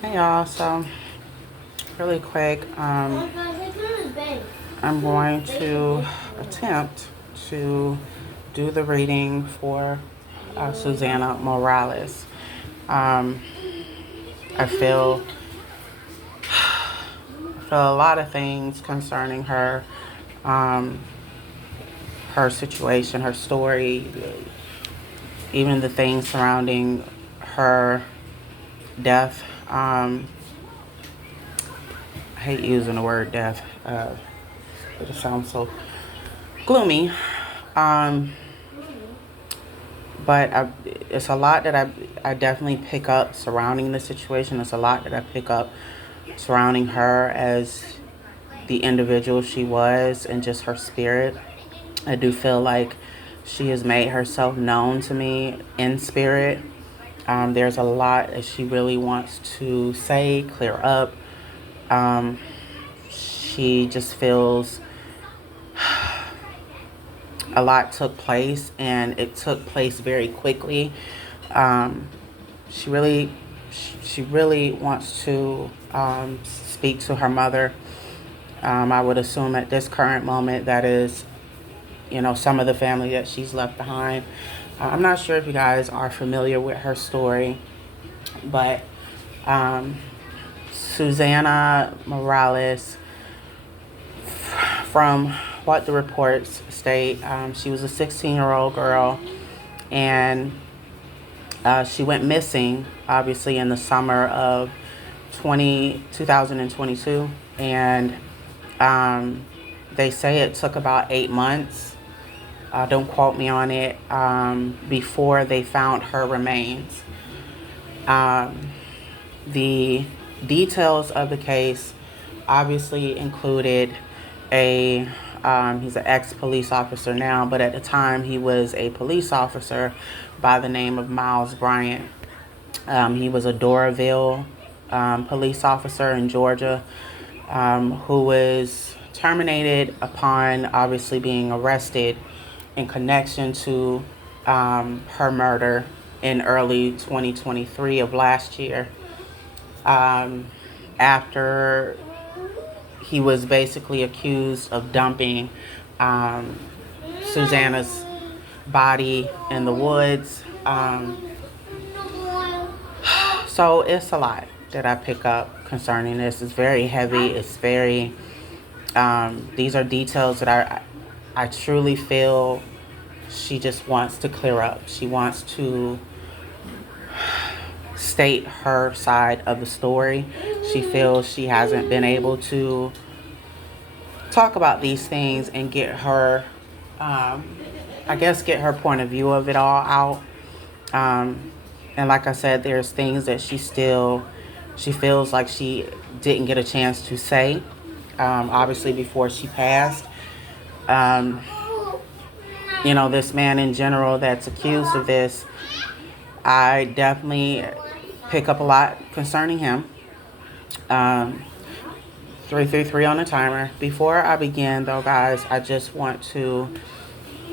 Hey y'all, so really quick, I'm going to attempt to do the reading for Susana Morales. Um, I feel a lot of things concerning her, um, her situation, her story, even the things surrounding her death. I hate using the word death. It sounds so gloomy. Um, but it's a lot that I definitely pick up surrounding the situation. It's a lot that I pick up surrounding her as the individual she was and just her spirit. I do feel like she has made herself known to me in spirit. There's a lot that she really wants to say, clear up. She just feels a lot took place, and it took place very quickly. Um, she really, she really wants to speak to her mother. I would assume at this current moment that is, some of the family that she's left behind. I'm not sure if you guys are familiar with her story, but Susana Morales, from what the reports state, she was a 16-year-old girl, and she went missing, obviously, in the summer of 2022, and they say it took about 8 months, don't quote me on it, before they found her remains. The details of the case obviously included he's an ex-police officer now, but at the time he was a police officer by the name of Miles Bryant. He was a Doraville police officer in Georgia, who was terminated upon obviously being arrested in connection to her murder in early 2023 of last year. After he was basically accused of dumping Susana's body in the woods. So it's a lot that I pick up concerning this. It's very heavy. It's very, these are details that I truly feel she just wants to clear up. She wants to state her side of the story. She feels she hasn't been able to talk about these things and get her, get her point of view of it all out. And like I said, there's things that she feels like she didn't get a chance to say, obviously before she passed. This man in general that's accused of this, I definitely pick up a lot concerning him. 333 on the timer. Before I begin, though, guys, I just want to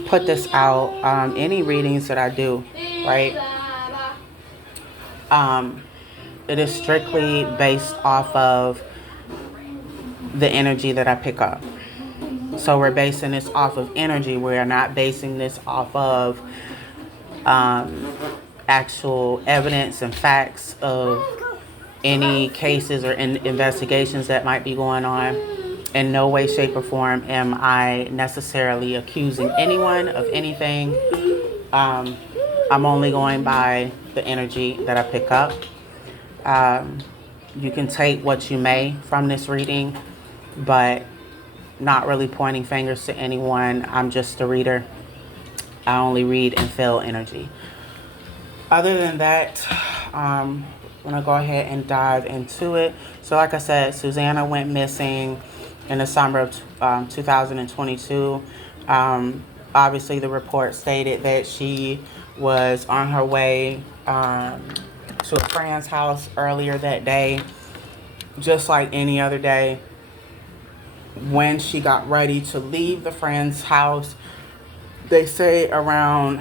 put this out. Any readings that I do, right? It is strictly based off of the energy that I pick up. So we're basing this off of energy. We're not basing this off of actual evidence and facts of any cases or investigations that might be going on. In no way, shape, or form am I necessarily accusing anyone of anything. I'm only going by the energy that I pick up. You can take what you may from this reading, but not really pointing fingers to anyone. I'm just a reader. I only read and feel energy. Other than that, I'm going to go ahead and dive into it. So like I said, Susana went missing in the summer of 2022. Obviously, the report stated that she was on her way to a friend's house earlier that day, just like any other day. When she got ready to leave the friend's house, they say around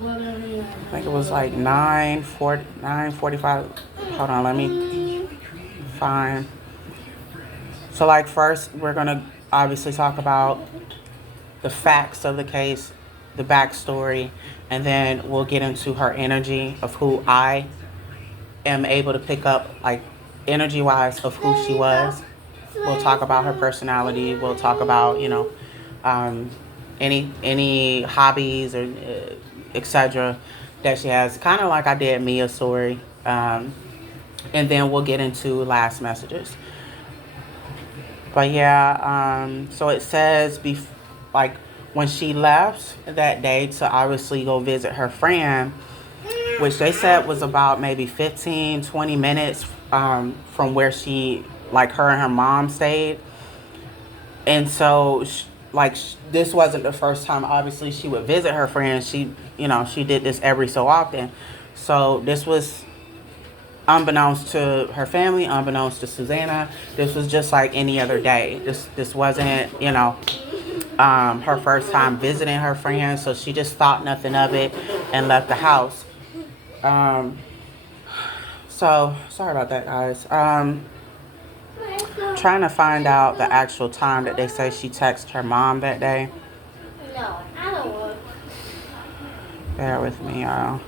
I think it was like 9:45. Hold on, let me find. So like first, we're going to obviously talk about the facts of the case, the backstory, and then we'll get into her energy of who I am able to pick up, like energy-wise, of who she was. We'll talk about her personality. We'll talk about, any hobbies or etc. that she has, kind of like I did Mia's story. And then we'll get into last messages. But yeah, so it says like when she left that day to obviously go visit her friend, which they said was about maybe 15, 20 minutes from where her and her mom stayed. And so, this wasn't the first time, obviously, she would visit her friend. She did this every so often. So this was unbeknownst to her family, unbeknownst to Susana. This was just like any other day. This wasn't, her first time visiting her friend. So she just thought nothing of it and left the house. So sorry about that, guys. Trying to find out the actual time that they say she texted her mom that day. No, I don't want. Bear with me, y'all.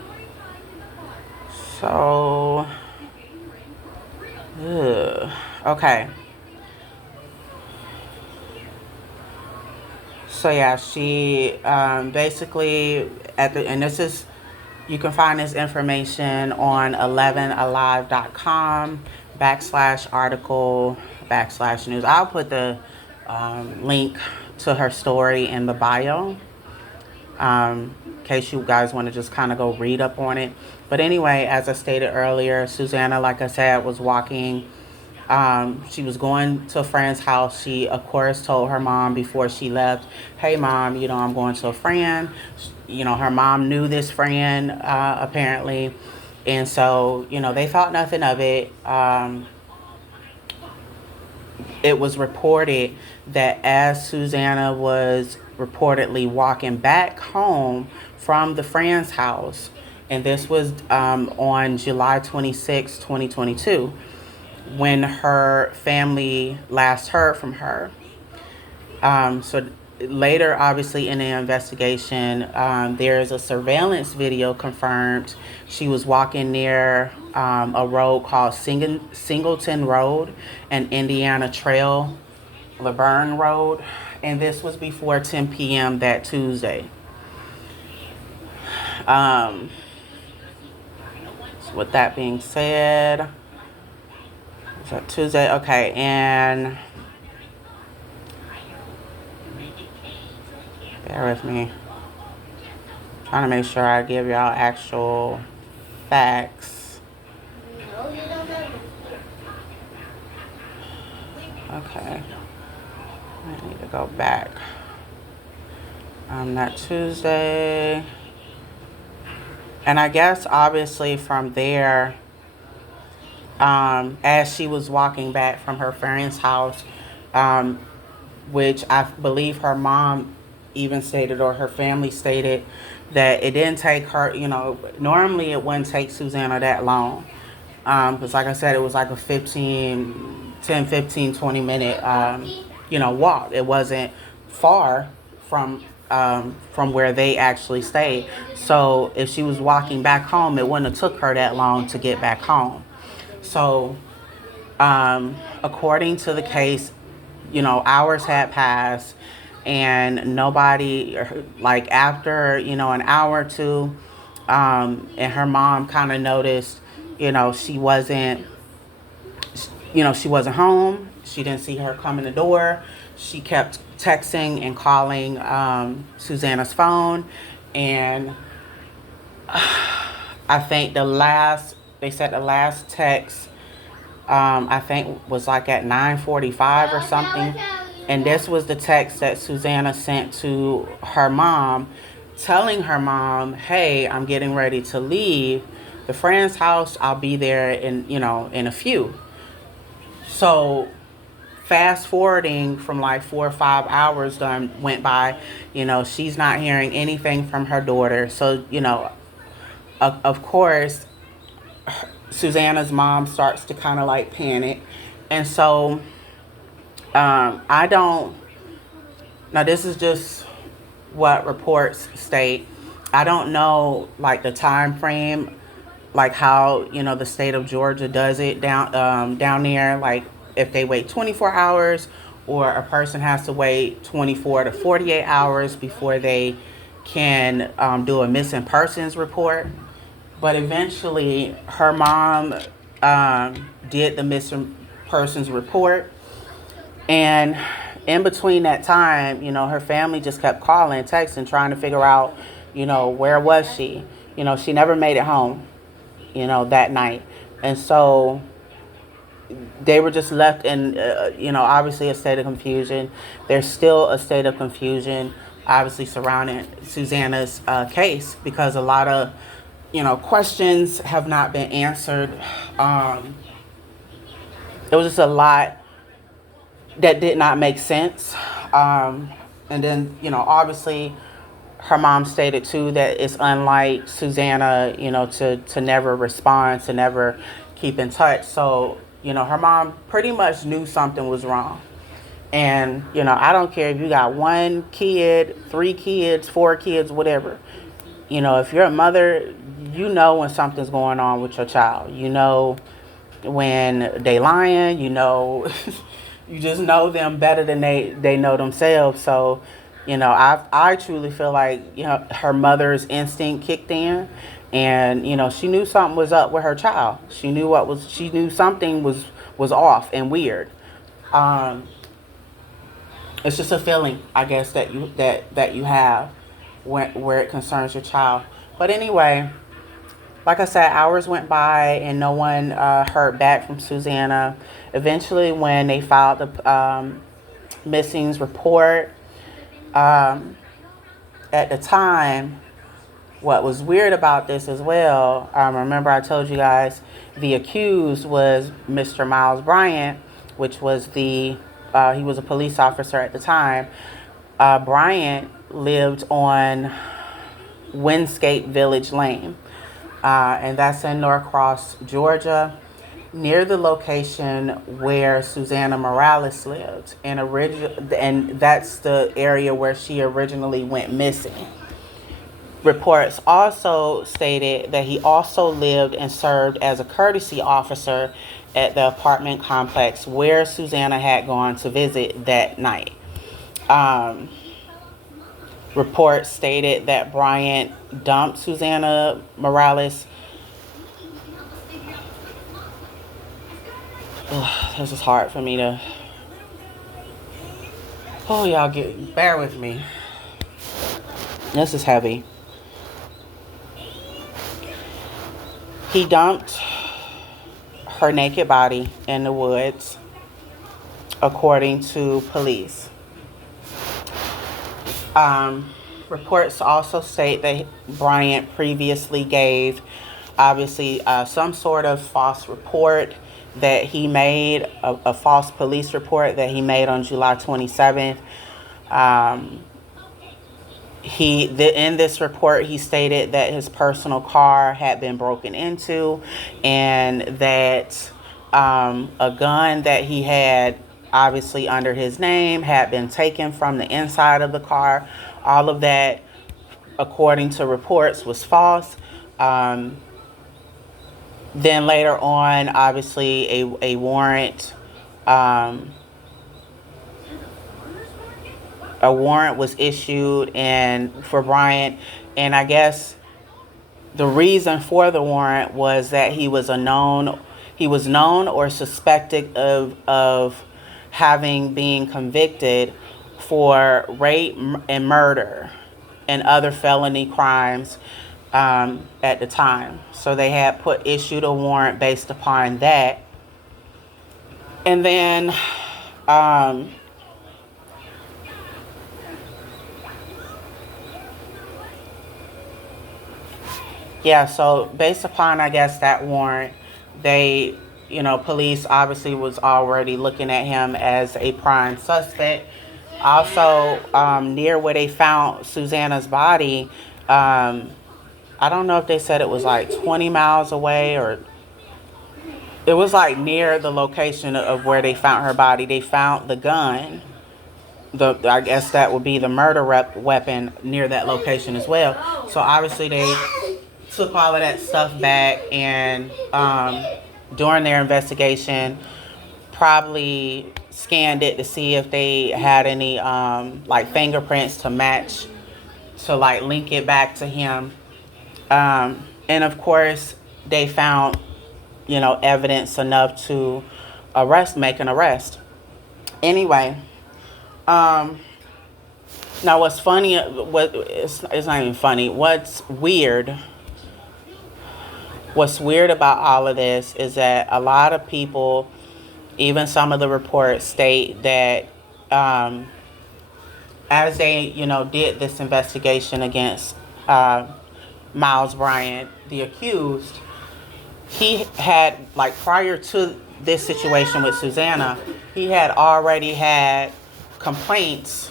So, okay. So yeah, she basically and this is, you can find this information on 11alive.com/article/news. I'll put the link to her story in the bio, in case you guys want to just kind of go read up on it. But anyway, as I stated earlier, Susana, like I said, was walking. She was going to a friend's house. She, of course, told her mom before she left, hey, Mom, I'm going to a friend. Her mom knew this friend, apparently. And so, they thought nothing of it. It was reported that as Susana was reportedly walking back home from the friend's house, and this was on July 26, 2022, when her family last heard from her. So later, obviously, in the investigation, there is a surveillance video confirmed. She was walking near a road called Singleton Road and Indiana Trail, Laverne Road, and this was before 10 p.m. that Tuesday. So with that being said, is that Tuesday? Okay, and bear with me. Trying to make sure I give y'all actual facts. Okay. I need to go back. That Tuesday. And I guess obviously from there, as she was walking back from her friend's house, which I believe her mom even stated, or her family stated, that it didn't take her, normally it wouldn't take Susana that long. Because like I said, it was like a 10, 15, 20 minute, walk. It wasn't far from where they actually stayed. So if she was walking back home, it wouldn't have took her that long to get back home. So, according to the case, hours had passed, and nobody, like after, an hour or two, and her mom kind of noticed, she wasn't home. She didn't see her come in the door. She kept texting and calling Susana's phone, and I think the last text, I think was like at 9:45 or something. And this was the text that Susana sent to her mom, telling her mom, hey, I'm getting ready to leave the friend's house. I'll be there in a few. So fast forwarding from like 4 or 5 hours went by. She's not hearing anything from her daughter. So, of course, Susana's mom starts to kind of like panic. And so, I don't, now this is just what reports state. I don't know like the time frame, like how the state of Georgia does it down there. Like if they wait 24 hours, or a person has to wait 24 to 48 hours before they can do a missing persons report. But eventually, her mom did the missing persons report, and in between that time, her family just kept calling, texting, trying to figure out, where was she? She never made it home, that night. And so they were just left in, obviously a state of confusion. There's still a state of confusion, obviously, surrounding Susana's case, because a lot of, questions have not been answered. It was just a lot that did not make sense. And then, obviously, her mom stated too that it's unlike Susana, to never respond, to never keep in touch. So, her mom pretty much knew something was wrong. And, I don't care if you got 1 kid, 3 kids, 4 kids, whatever. If you're a mother, when something's going on with your child. When they lying, you just know them better than they know themselves. So, I truly feel like, her mother's instinct kicked in, and, she knew something was up with her child. She knew something was off and weird. It's just a feeling, I guess, that you have where it concerns your child. But anyway, like I said, hours went by and no one heard back from Susana. Eventually, when they filed the missings report, at the time, what was weird about this as well, remember I told you guys the accused was Mr. Miles Bryant, which was he was a police officer at the time. Bryant lived on Windscape Village Lane, and that's in Norcross, Georgia, near the location where Susana Morales lived, and that's the area where she originally went missing. Reports also stated that he also lived and served as a courtesy officer at the apartment complex where Susana had gone to visit that night. Reports stated that Bryant dumped Susana Morales. This is hard for me to. Oh, y'all bear with me. This is heavy. He dumped her naked body in the woods, according to police. Reports also state that Bryant previously gave, obviously, some sort of false report that he made, a false police report that he made on July 27th. In this report, he stated that his personal car had been broken into, and that a gun that he had, obviously under his name, had been taken from the inside of the car. All of that, according to reports, was false. Then later on, obviously, a warrant was issued for Bryant, and I guess the reason for the warrant was that he was known or suspected of having been convicted for rape and murder and other felony crimes at the time. So they had issued a warrant based upon that. And then so based upon, I guess, that warrant, they police obviously was already looking at him as a prime suspect. Also, near where they found Susana's body, I don't know if they said it was like 20 miles away, or it was like near the location of where they found her body. They found the gun. I guess that would be the murder weapon near that location as well. So obviously they took all of that stuff back, and during their investigation, probably scanned it to see if they had any like fingerprints to match, to like link it back to him. And of course, they found evidence enough to make an arrest. Anyway, now what's funny? It's not even funny. What's weird about all of this is that a lot of people, even some of the reports, state that as they did this investigation against Miles Bryant, the accused, he had, like, prior to this situation with Susana, he had already had complaints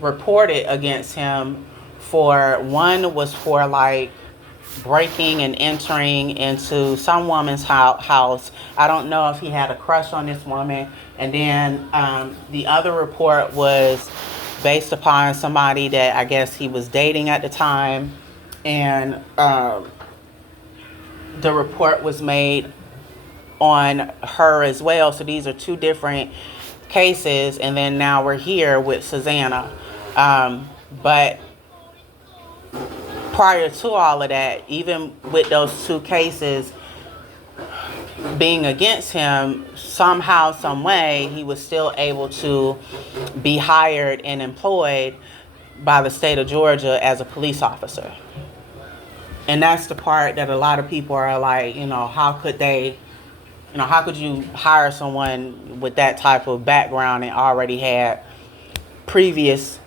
reported against him. One was for like breaking and entering into some woman's house. I don't know if he had a crush on this woman. And then the other report was based upon somebody that I guess he was dating at the time. And the report was made on her as well. So these are two different cases. And then now we're here with Susana. But prior to all of that, even with those two cases being against him, somehow, some way, he was still able to be hired and employed by the state of Georgia as a police officer. And that's the part that a lot of people are like, how could you hire someone with that type of background and already had previous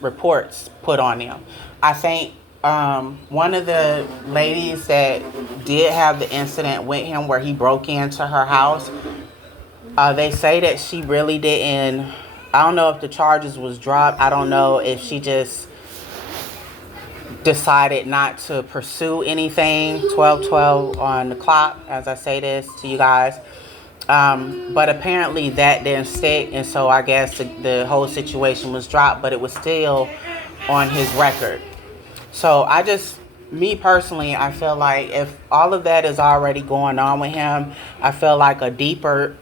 reports put on them? I think one of the ladies that did have the incident with him where he broke into her house, they say that she really didn't, I don't know if the charges was dropped. I don't know if she just decided not to pursue anything. 12:12 on the clock as I say this to you guys. But apparently that didn't stick, and so I guess the whole situation was dropped, but it was still on his record. So me personally, I feel like if all of that is already going on with him, I feel like a deeper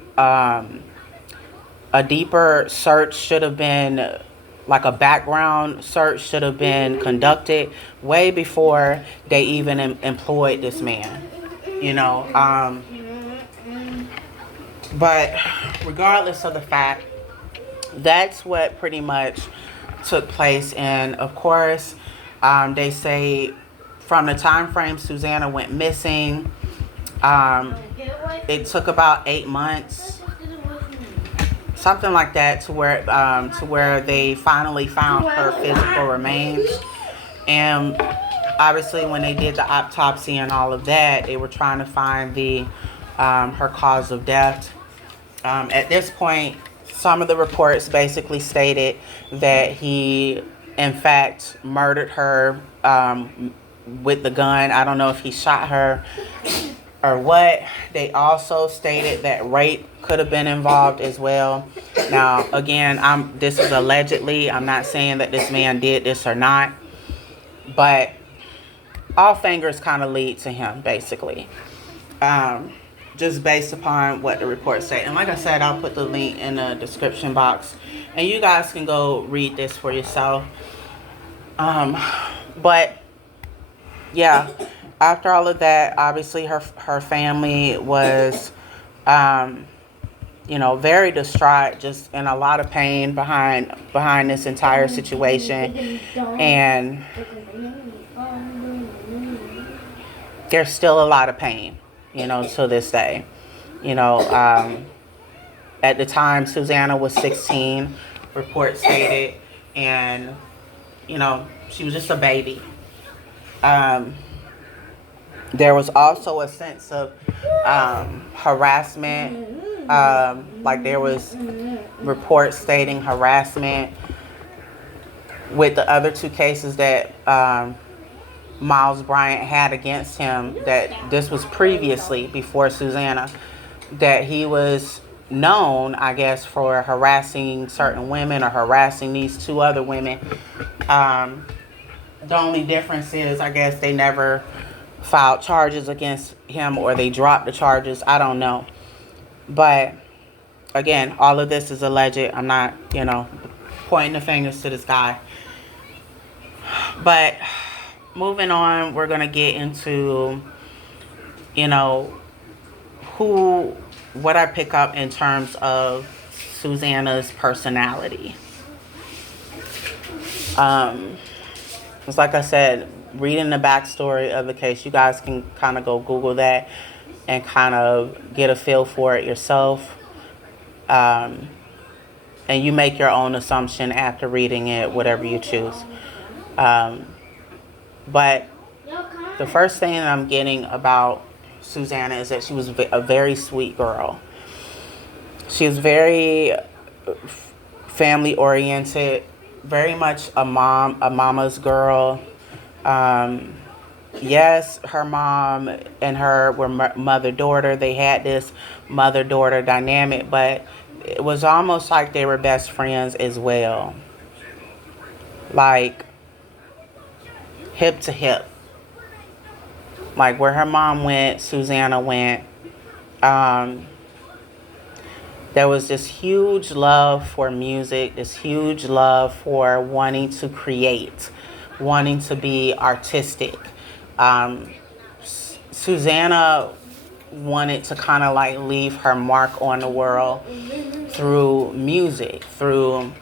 search should have been, like a background search should have been conducted way before they even employed this man, But regardless of the fact, that's what pretty much took place. And of course, they say from the time frame Susana went missing, it took about 8 months, something like that, to where they finally found her physical remains. And obviously, when they did the autopsy and all of that, they were trying to find her cause of death. At this point, some of the reports basically stated that he, in fact, murdered her with the gun. I don't know if he shot her or what. They also stated that rape could have been involved as well. Now, again, this is allegedly. I'm not saying that this man did this or not, but all fingers kind of lead to him, basically. Just based upon what the reports say. And like I said, I'll put the link in the description box, and you guys can go read this for yourself. But yeah, after all of that, obviously her family was, very distraught, just in a lot of pain behind this entire situation. And there's still a lot of pain, to this day. At the time, Susana was 16, reports stated, and, she was just a baby. There was also a sense of harassment. Like there was reports stating harassment with the other two cases that Miles Bryant had against him, that this was previously before Susana, that he was known, I guess, for harassing certain women or harassing these two other women. The only difference is, I guess, they never filed charges against him or they dropped the charges. I don't know. But again, all of this is alleged. I'm not, pointing the fingers to this guy. But moving on, we're going to get into, what I pick up in terms of Susana's personality. It's like I said, reading the backstory of the case, you guys can kind of go Google that and kind of get a feel for it yourself. And you make your own assumption after reading it, whatever you choose. But the first thing that I'm getting about Susana is that she was a very sweet girl. She was very family oriented, very much a mama's girl. Yes, her mom and her were mother-daughter. They had this mother-daughter dynamic, but it was almost like they were best friends as well. Like, hip to hip. Like, where her mom went, Susana went. There was this huge love for music, this huge love for wanting to create, wanting to be artistic. Susana wanted to kind of like leave her mark on the world through music, through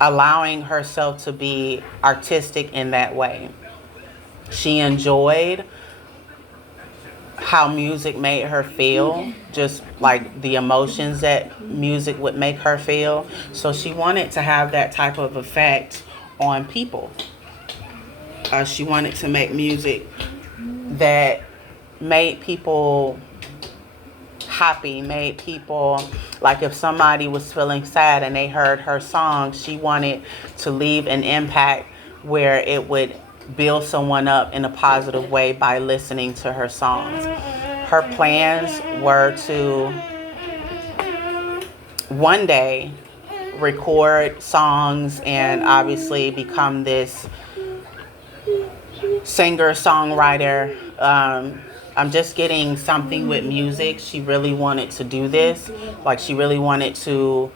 allowing herself to be artistic in that way. She enjoyed how music made her feel, just like the emotions that music would make her feel. So she wanted to have that type of effect on people. She wanted to make music that made people happy, made people, like if somebody was feeling sad and they heard her song, she wanted to leave an impact where it would build someone up in a positive way by listening to her songs. Her plans were to one day record songs and obviously become this singer-songwriter. I'm just getting something with music. She really wanted to do this. Like, she really wanted to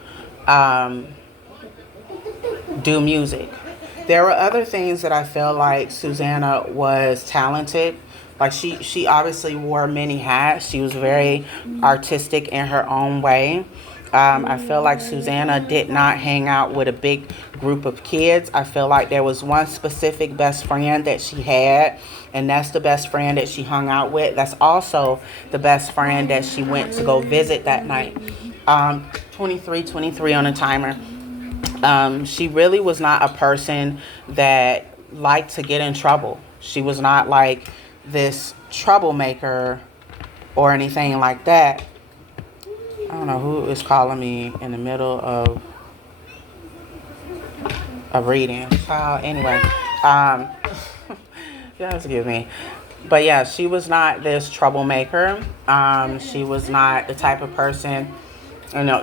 do music. There were other things that I feel like Susana was talented. Like, she obviously wore many hats. She was very artistic in her own way. I feel like Susana did not hang out with a big group of kids. I feel like there was one specific best friend that she had, and that's the best friend that she hung out with. That's also the best friend that she went to go visit that night. 23 on the timer. She really was not a person that liked to get in trouble. She was not like this troublemaker or anything like that. I don't know who is calling me in the middle of a reading. Anyway, just forgive me. But yeah, she was not this troublemaker. She was not the type of person,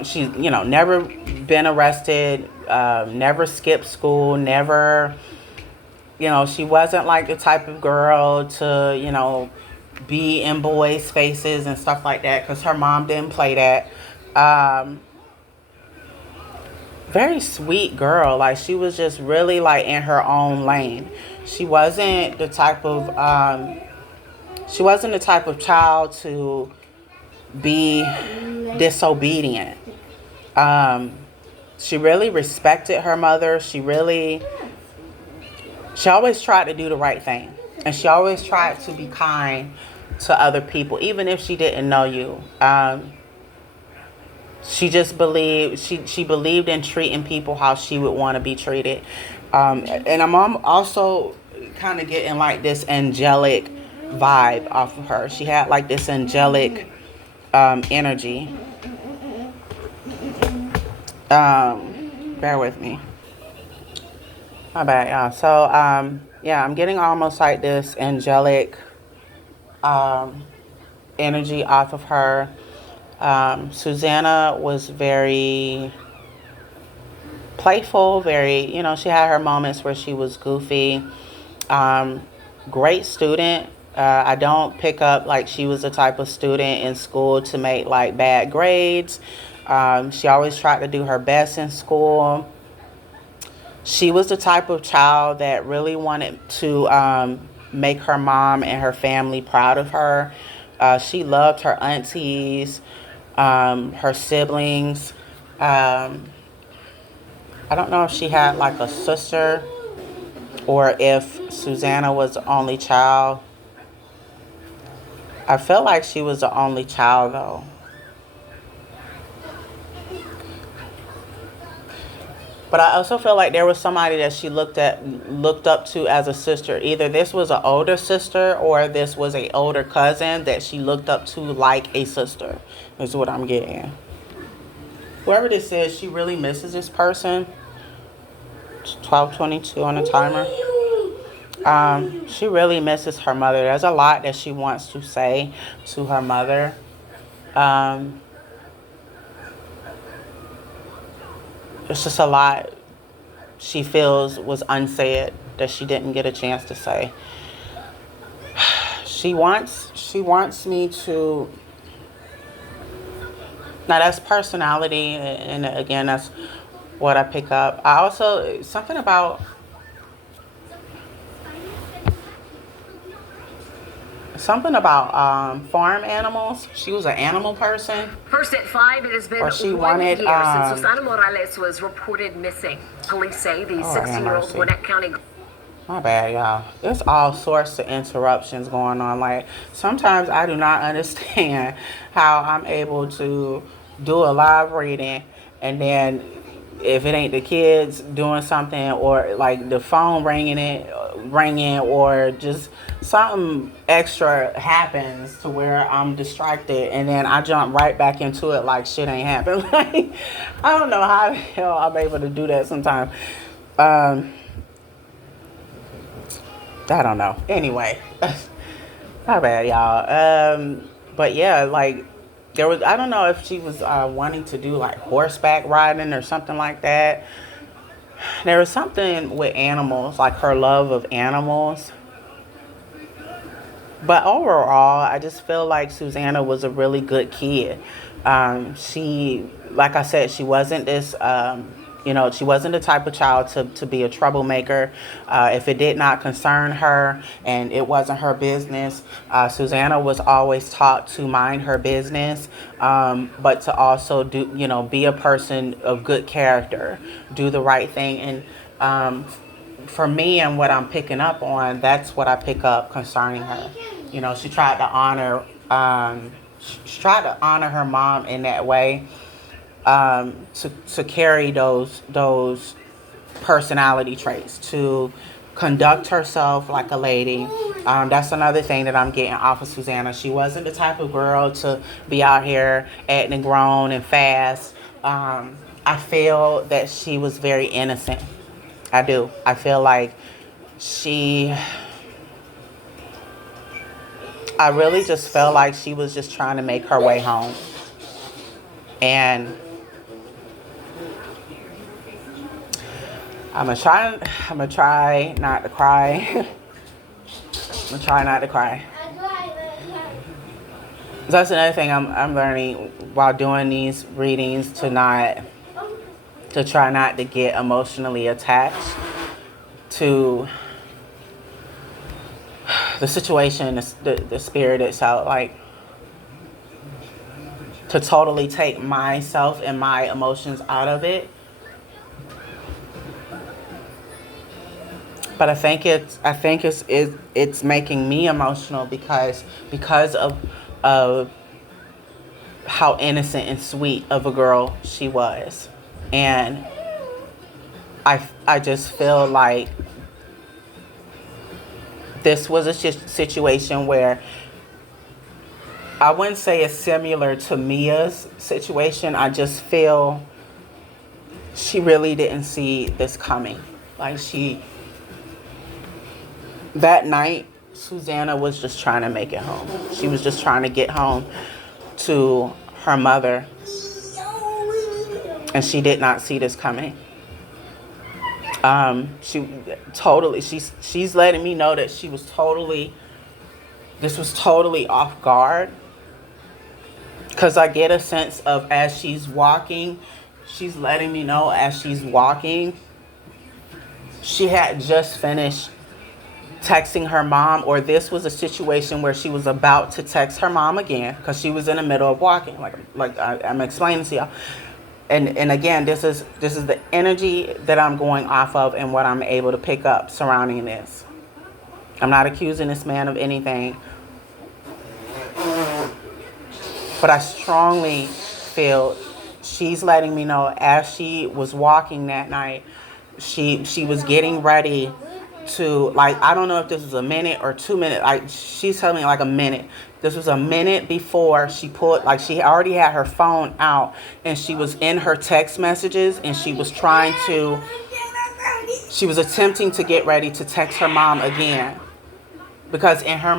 she, never been arrested, never skipped school, never, she wasn't like the type of girl to, be in boys' faces and stuff like that, because her mom didn't play that. Very sweet girl. Like, she was just really like in her own lane. She wasn't the type of child to be disobedient. She really respected her mother. She always tried to do the right thing. And she always tried to be kind to other people, even if she didn't know you. She just believed, she believed in treating people how she would want to be treated. And I'm also kind of getting like this angelic vibe off of her. She had like this angelic energy. Bear with me. My bad, y'all. So, yeah, I'm getting almost like this angelic energy off of her. Susana was very playful, very, she had her moments where she was goofy. Great student. I don't pick up like she was the type of student in school to make like bad grades. She always tried to do her best in school. She was the type of child that really wanted to make her mom and her family proud of her. She loved her aunties, her siblings. I don't know if she had like a sister or if Susana was the only child. I feel like she was the only child though. But I also feel like there was somebody that she looked up to as a sister. Either this was an older sister or this was an older cousin that she looked up to like a sister, is what I'm getting. Whoever this is, she really misses this person. It's 12:22 on the timer. She really misses her mother. There's a lot that she wants to say to her mother. It's just a lot she feels was unsaid that she didn't get a chance to say. She wants me to. Now that's personality, and again, that's what I pick up. I also something about farm animals. She was an animal person. First at 5, it has been Or she 1 wanted, year since Susana Morales was reported missing. Police say the 60-year-old Gwinnett County. My bad, y'all. There's all sorts of interruptions going on. Like, sometimes I do not understand how I'm able to do a live reading and then if it ain't the kids doing something or like the phone ringing or just something extra happens to where I'm distracted and then I jump right back into it like shit ain't happened. Like, I don't know how the hell I'm able to do that sometimes. I don't know. Anyway, my bad, y'all. But yeah, like there was. I don't know if she was wanting to do like horseback riding or something like that. There was something with animals, like her love of animals. But overall, I just feel like Susana was a really good kid. She, like I said, she wasn't this. She wasn't the type of child to be a troublemaker. If it did not concern her and it wasn't her business, Susana was always taught to mind her business, but to also be a person of good character, do the right thing. And for me and what I'm picking up on, that's what I pick up concerning her. She tried to honor, her mom in that way. To carry those personality traits, to conduct herself like a lady. That's another thing that I'm getting off of Susana. She wasn't the type of girl to be out here acting grown and fast. I feel that she was very innocent. I do. I feel like I really just felt like she was just trying to make her way home. And I'm gonna try not to cry. I'm gonna try not to cry. That's another thing I'm learning while doing these readings, to try not to get emotionally attached to the situation, the spirit itself, like to totally take myself and my emotions out of it. But I think it's making me emotional because of how innocent and sweet of a girl she was. And I just feel like this was a situation where I wouldn't say it's similar to Mia's situation. I just feel she really didn't see this coming. Like that night, Susana was just trying to make it home. She was just trying to get home to her mother. And she did not see this coming. She's letting me know that this was totally off guard. Because I get a sense of as she's walking, she's letting me know as she's walking, she had just finished texting her mom, or this was a situation where she was about to text her mom again because she was in the middle of walking. Like I'm explaining to y'all. And again, this is the energy that I'm going off of and what I'm able to pick up surrounding this. I'm not accusing this man of anything. But I strongly feel she's letting me know as she was walking that night, she was getting ready to, like, I don't know if this was a minute or 2 minutes. Like, she's telling me like a minute. This was a minute before she she already had her phone out and she was in her text messages and she was attempting to get ready to text her mom again. Because in her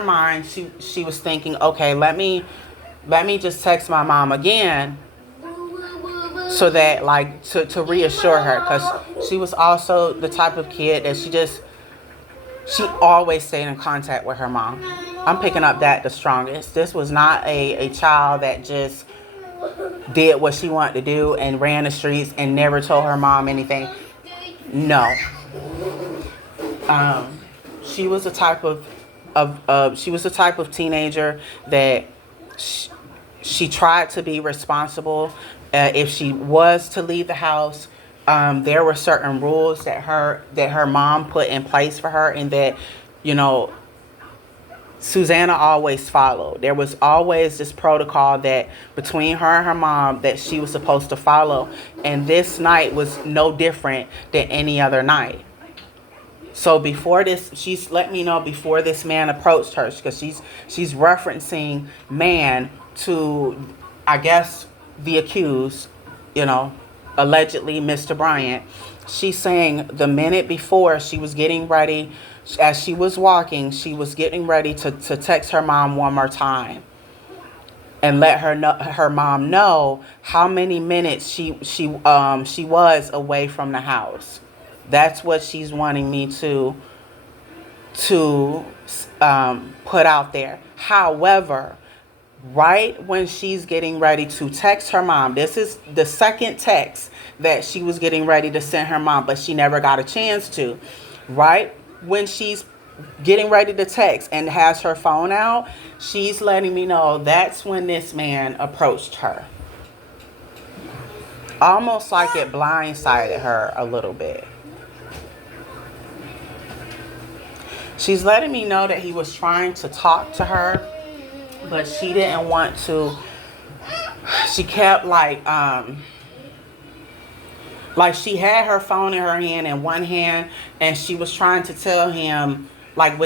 mind, she was thinking, okay, let me just text my mom again so that, like, to reassure her. Because she was also the type of kid that she always stayed in contact with her mom. I'm picking up that the strongest. This was not a child that just did what she wanted to do and ran the streets and never told her mom anything. No. She was the type of teenager that she tried to be responsible. If she was to leave the house, there were certain rules that her mom put in place for her, and that, you know, Susana always followed. There was always this protocol that between her and her mom that she was supposed to follow, and this night was no different than any other night. So before this, she's let me know before this man approached her, because she's referencing man to, I guess, the accused, you know, allegedly Mr. Bryant. She's saying the minute before she was getting ready, as she was walking, she was getting ready to text her mom one more time and let her mom know how many minutes she was away from the house. That's what she's wanting me to put out there. However, right when she's getting ready to text her mom, this is the second text that she was getting ready to send her mom, but she never got a chance to. Right when she's getting ready to text and has her phone out, she's letting me know that's when this man approached her. Almost like it blindsided her a little bit. She's letting me know that he was trying to talk to her, but she didn't want to. She kept like she had her phone in her hand in one hand, and she was trying to tell him, like,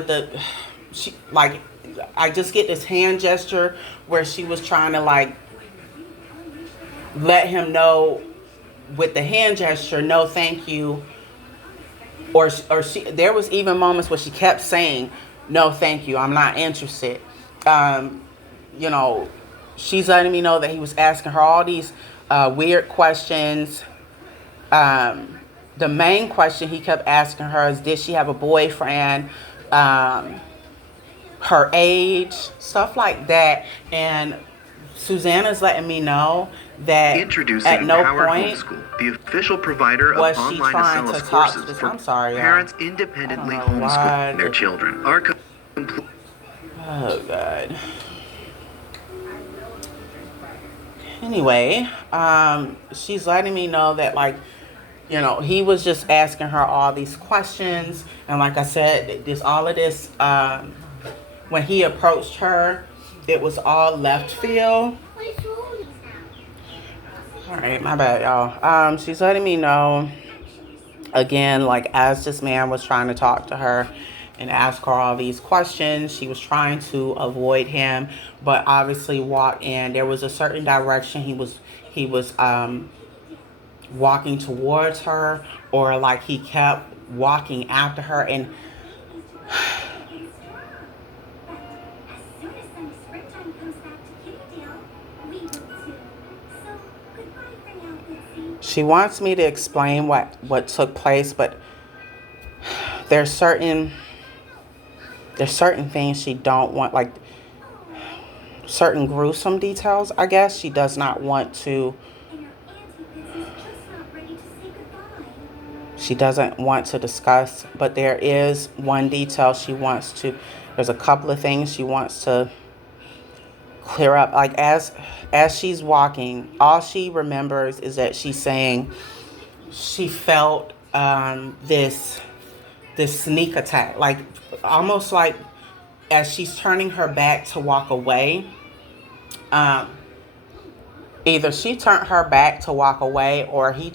I just get this hand gesture where she was trying to, like, let him know with the hand gesture, no thank you. Or there was even moments where she kept saying, no thank you, I'm not interested. You know, she's letting me know that he was asking her all these weird questions. The main question he kept asking her is, did she have a boyfriend? Her age, stuff like that. And Susana's letting me know that Introducing at no Power point Homeschool, the official provider of was she online trying to Acellus talk to courses this. for I'm sorry, y'all. parents independently I don't know why homeschooling their children. Our Oh, God. Anyway, she's letting me know that, like, you know, he was just asking her all these questions. And like I said, all of this, when he approached her, it was all left field. All right, my bad, y'all. She's letting me know Again, like as this man was trying to talk to her and ask her all these questions, she was trying to avoid him, but obviously walked in. There was a certain direction he was walking towards her, or like he kept walking after her. And she wants me to explain what took place, but there's certain things she don't want, like certain gruesome details, I guess, she does not want to. She doesn't want to discuss, but there is one detail she wants to. There's a couple of things she wants to clear up. Like as she's walking, all she remembers is that she's saying she felt this sneak attack, like almost like as she's turning her back to walk away. Either she turned her back to walk away, or he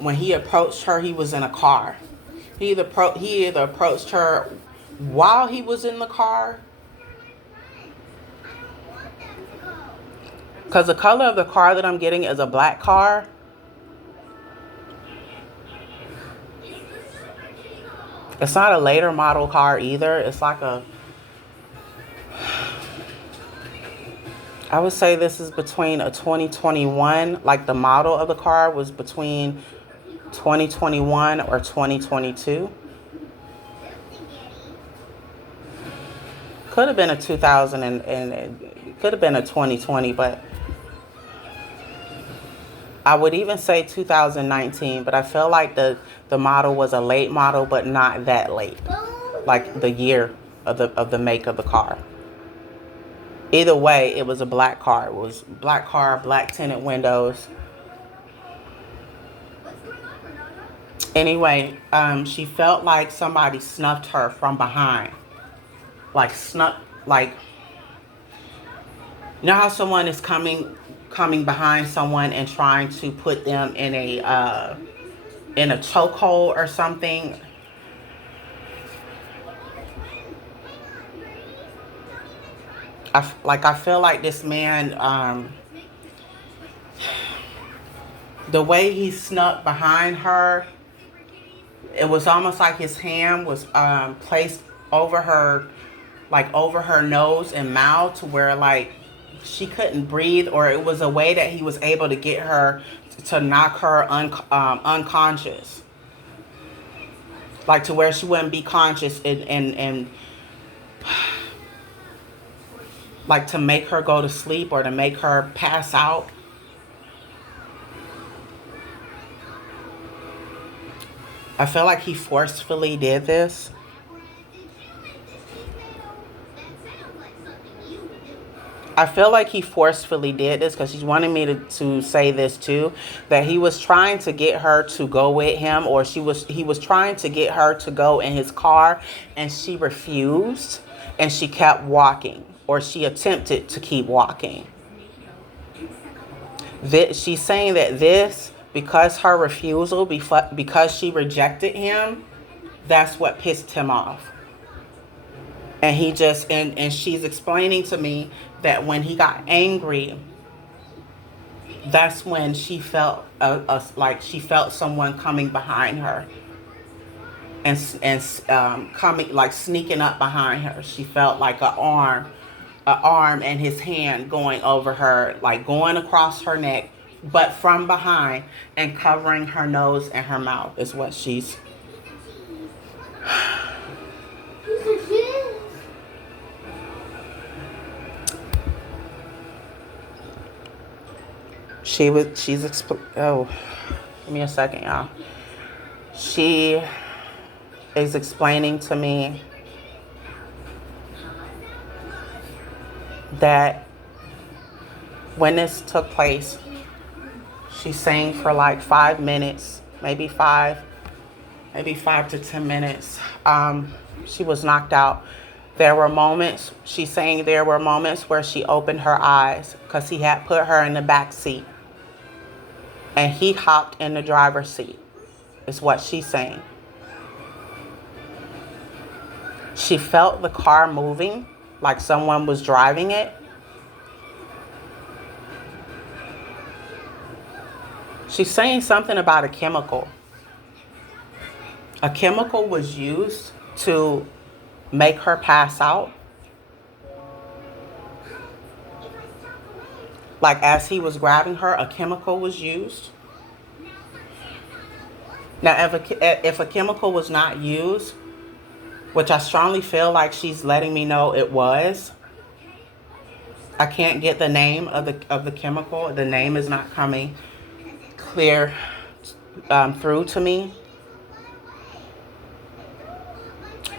when he approached her, he was in a car. He either approached her while he was in the car, because the color of the car that I'm getting is a black car. It's not a later model car either. It's like I would say this is between a 2021, like the model of the car was between 2021 or 2022. Could have been a 2000 and it could have been a 2020, but I would even say 2019, but I feel like the model was a late model, but not that late. Like the year of the make of the car. Either way, it was a black car. It was black car, black tinted windows. Anyway, she felt like somebody snuffed her from behind. Like you know how someone is coming behind someone and trying to put them in a chokehold or something. I feel like this man, the way he snuck behind her, it was almost like his hand was placed over her, like over her nose and mouth, to where like she couldn't breathe, or it was a way that he was able to get her to knock her unconscious, like to where she wouldn't be conscious, and like to make her go to sleep or to make her pass out. I feel like he forcefully did this. I feel like he forcefully did this because he's wanting me to say this too, that he was trying to get her to go with him, or he was trying to get her to go in his car, and she refused and she kept walking, or she attempted to keep walking. She's saying that because her refusal, because she rejected him, that's what pissed him off. And he just, and she's explaining to me that when he got angry, that's when she felt like she felt someone coming behind her and coming, like sneaking up behind her. She felt like an arm and his hand going over her, like going across her neck, but from behind and covering her nose and her mouth is what she's. Oh, give me a second, y'all. She is explaining to me that when this took place, she sang for like 5 minutes, maybe five to 10 minutes. She was knocked out. There were moments where she opened her eyes because he had put her in the back seat and he hopped in the driver's seat. is what she's saying. She felt the car moving, like someone was driving it. She's saying something about a chemical. A chemical was used to make her pass out. Like as he was grabbing her, a chemical was used. Now, if a chemical was not used, which I strongly feel like she's letting me know it was, I can't get the name of the chemical. The name is not coming clear through to me.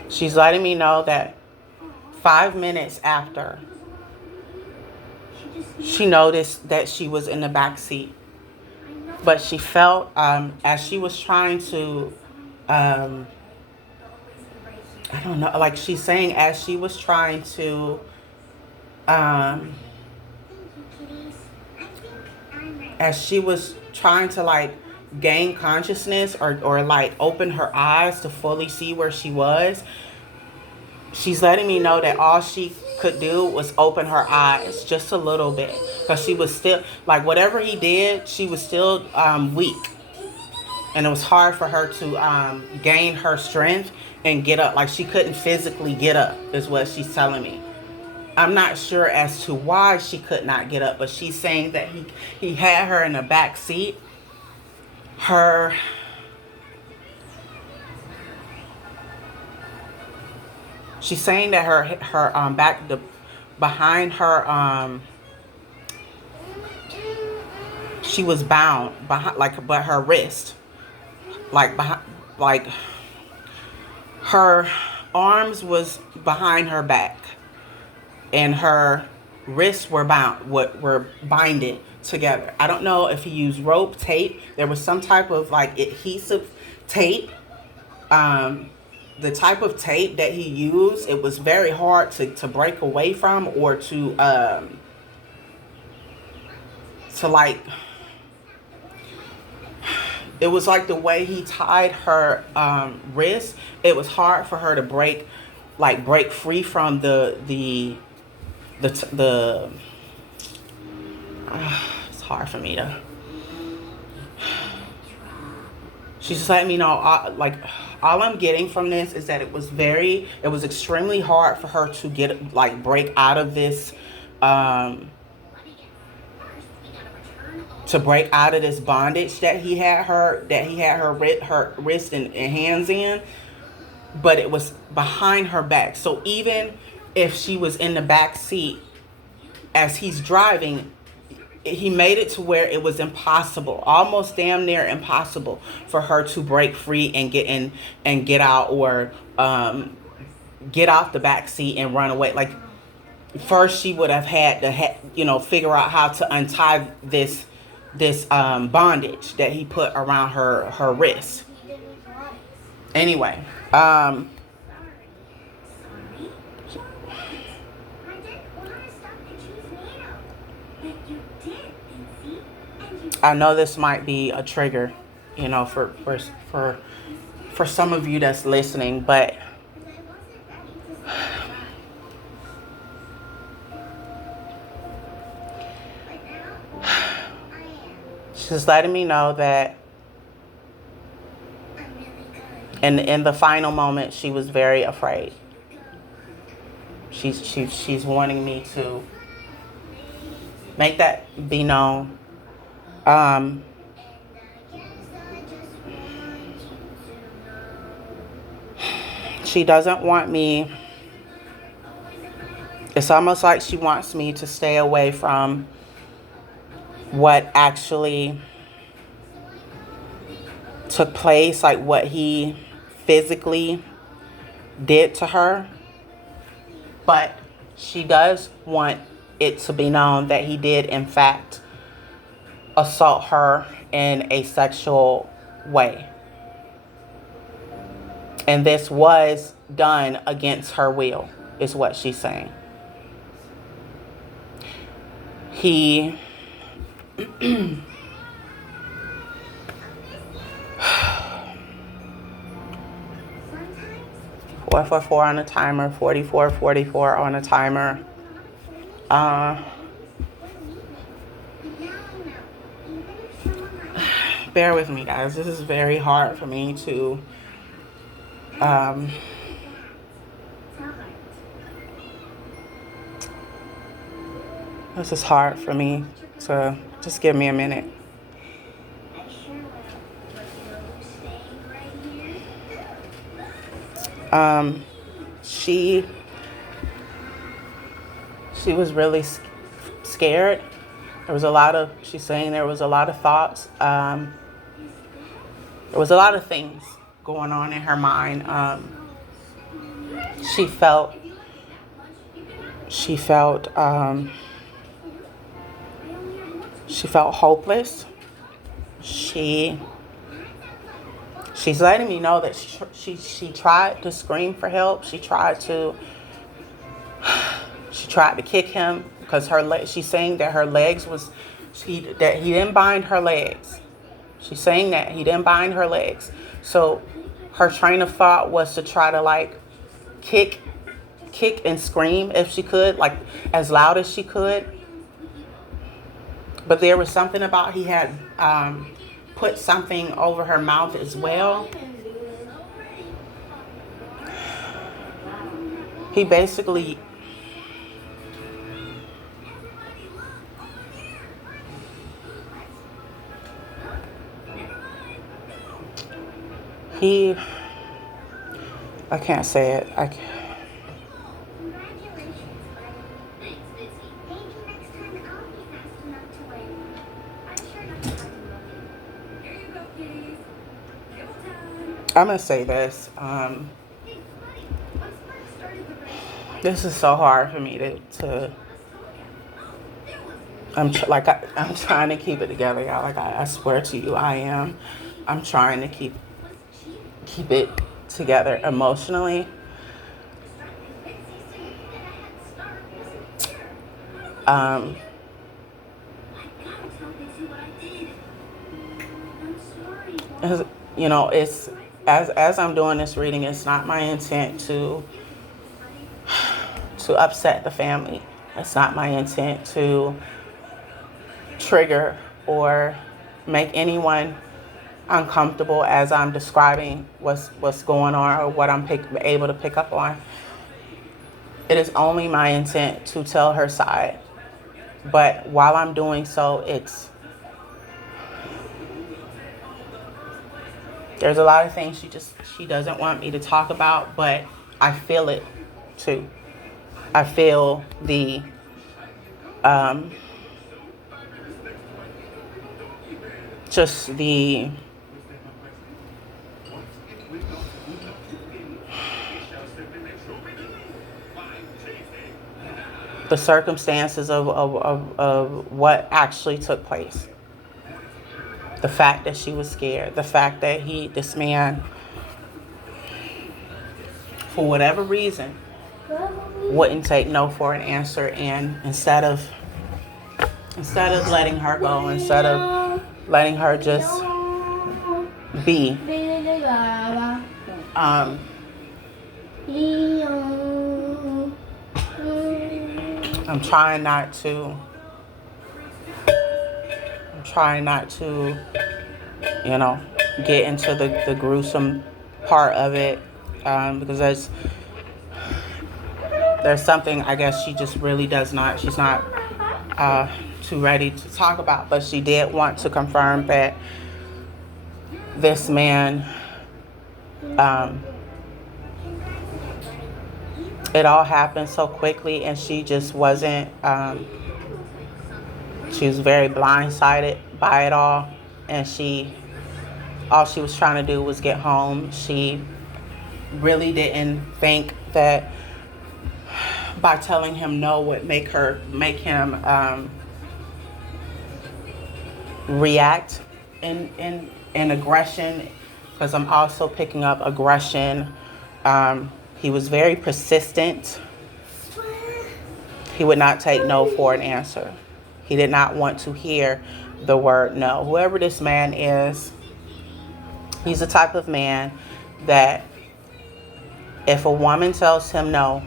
She's letting me know that 5 minutes after, she noticed that she was in the back seat. But she felt, as she was trying to, I don't know, like she's saying as she was trying to, as she was trying to like gain consciousness or like open her eyes to fully see where she was, she's letting me know that all she could do was open her eyes just a little bit, because she was still, like whatever he did, she was still weak. And it was hard for her to gain her strength and get up. Like she couldn't physically get up is what she's telling me. I'm not sure as to why she could not get up, but she's saying that he had her in the back seat. She's saying that her behind her she was bound behind, like, but her wrist, like behind, like her arms was behind her back and her wrists were were binded together. I don't know if he used rope, tape. There was some type of like adhesive tape. The type of tape that he used, it was very hard to break away from, or to like, it was like the way he tied her wrist, it was hard for her to break free from the it's hard for me to. She's just letting me know, like, all I'm getting from this is that it was extremely hard for her to break out of this, to break out of this bondage that he had her wrist and hands in, but it was behind her back. So even if she was in the back seat as he's driving, he made it to where it was impossible, almost damn near impossible, for her to break free and get in and get out, or get off the back seat and run away. Like, first she would have had to figure out how to untie this bondage that he put around her wrist. Anyway, I know this might be a trigger, for some of you that's listening, but she's letting me know that in the final moment she was very afraid. She's wanting me to make that be known. She doesn't want me. It's almost like she wants me to stay away from what actually took place, like what he physically did to her. But she does want it to be known that he did, in fact, assault her in a sexual way. And this was done against her will, is what she's saying. He 444 on the timer, 4444 on the timer. Bear with me, guys. This is very hard for me to this is hard for me to just give me a minute. She was really scared. She's saying there was a lot of thoughts. There was a lot of things going on in her mind. She felt hopeless. She's letting me know that she tried to scream for help. She tried to kick him because she's saying that her legs that he didn't bind her legs. She's saying that he didn't bind her legs. So her train of thought was to try to like kick and scream if she could, like as loud as she could. But there was something about he had put something over her mouth as well. He basically I can't say it. I'm gonna say this. This is so hard for me to I'm trying to keep it together, y'all. Like I swear to you, I am. I'm trying to keep it together emotionally. You know, it's as I'm doing this reading, it's not my intent to upset the family. It's not my intent to trigger or make anyone uncomfortable as I'm describing what's going on or what I'm able to pick up on. It is only my intent to tell her side. But while I'm doing so, there's a lot of things she doesn't want me to talk about, but I feel it too. I feel the circumstances of what actually took place. The fact that she was scared, the fact that this man, for whatever reason, wouldn't take no for an answer, and instead of letting her go, instead of letting her just be, I'm trying not to, you know, get into the gruesome part of it, because there's something I guess she just really she's not too ready to talk about, but she did want to confirm that this man, it all happened so quickly, and she just wasn't, she was very blindsided by it all, and all she was trying to do was get home. She really didn't think that by telling him no would make him react in aggression, because I'm also picking up aggression. He was very persistent. He would not take no for an answer. He did not want to hear the word no. Whoever this man is, he's the type of man that If a woman tells him no,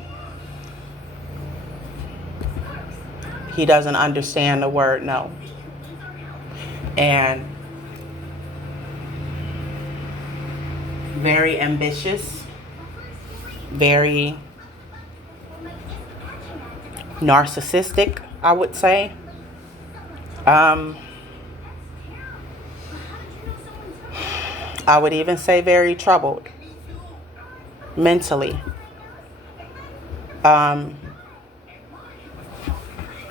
he doesn't understand the word no. And very ambitious, very narcissistic, I would say. I would even say very troubled mentally.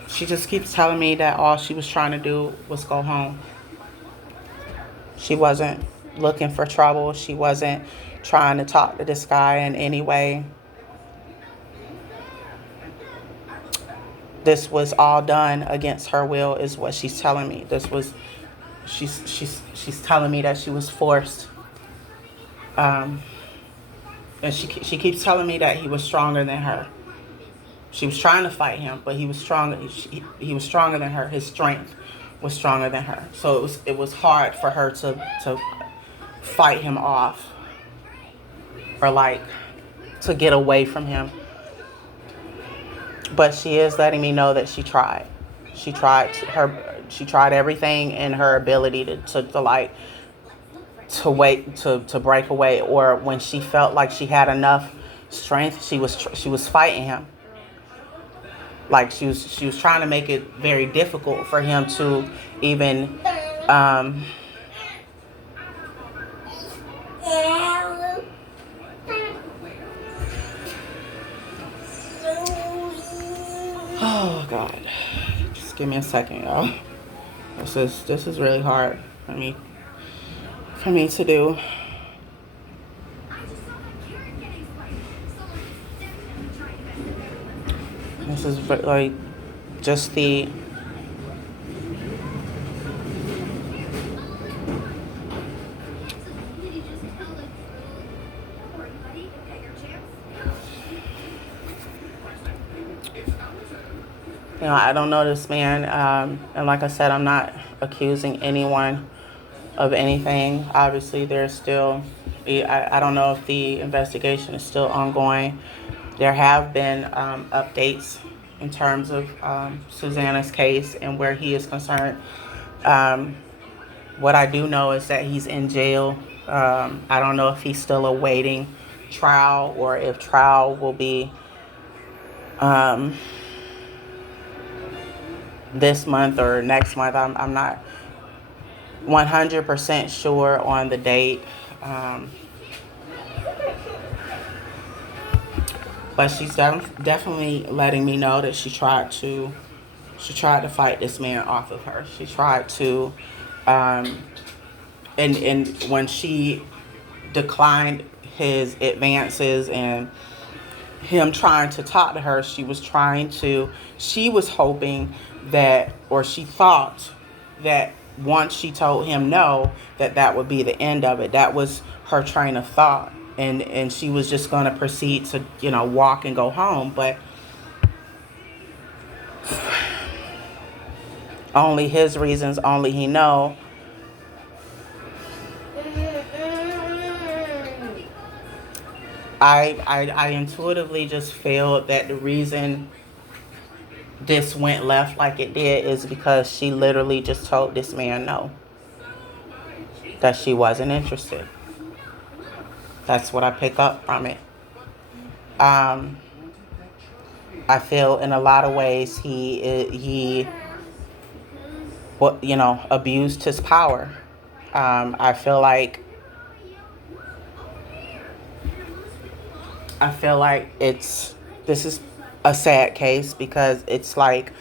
She just keeps telling me that all she was trying to do was go home. She wasn't looking for trouble. She wasn't trying to talk to this guy in any way. This was all done against her will, is what she's telling me. She's telling me that she was forced. And she keeps telling me that he was stronger than her. She was trying to fight him, but he was stronger. He was stronger than her. His strength was stronger than her. So it was hard for her to fight him off, or like to get away from him. But she is letting me know that she tried. She tried everything in her ability to break away, or when she felt like she had enough strength, she was fighting him. Like she was trying to make it very difficult for him to even oh God, just give me a second, y'all. This is really hard for me to do. This is like just the I don't know this man, and like I said, I'm not accusing anyone of anything. Obviously, there's still, I don't know if the investigation is still ongoing. There have been updates in terms of Susana's case and where he is concerned. What I do know is that he's in jail. I don't know if he's still awaiting trial, or if trial will be this month or next month. I'm not 100% sure on the date. But she's definitely letting me know that she tried to fight this man off of her. She tried to, and when she declined his advances and him trying to talk to her, she was hoping that, or she thought that once she told him no, that would be the end of it. That was her train of thought. And she was just going to proceed to, walk and go home. But only his reasons, only he know. I intuitively just feel that the reason this went left like it did is because she literally just told this man no. That she wasn't interested. That's what I pick up from it. I feel in a lot of ways he abused his power. I feel like this is a sad case, because it's like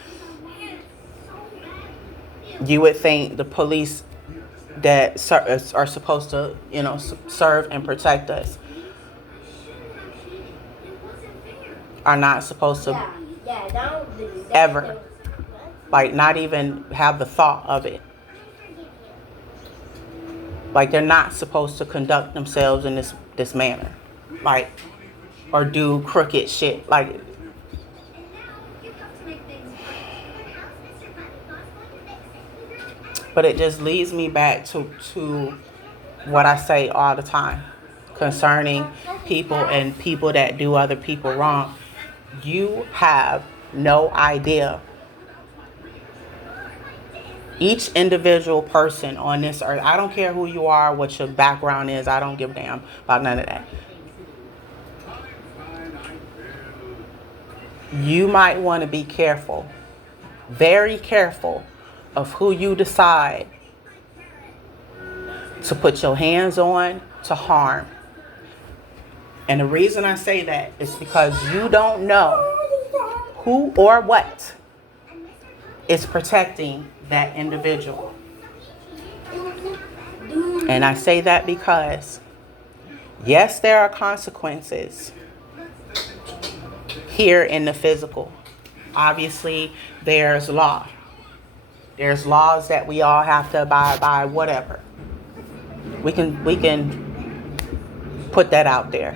you would think the police that are supposed to, serve and protect us are not supposed to ever, like, not even have the thought of it. Like, they're not supposed to conduct themselves in this manner, like, or do crooked shit, like. But it just leads me back to what I say all the time. concerning people and people that do other people wrong. You have no idea. Each individual person on this earth, I don't care who you are, what your background is, I don't give a damn about none of that. You might want to be careful, very careful, of who you decide to put your hands on to harm. And the reason I say that is because you don't know who or what is protecting that individual. And I say that because, yes, there are consequences here in the physical. Obviously, there's law. There's laws that we all have to abide by, whatever. We can put that out there.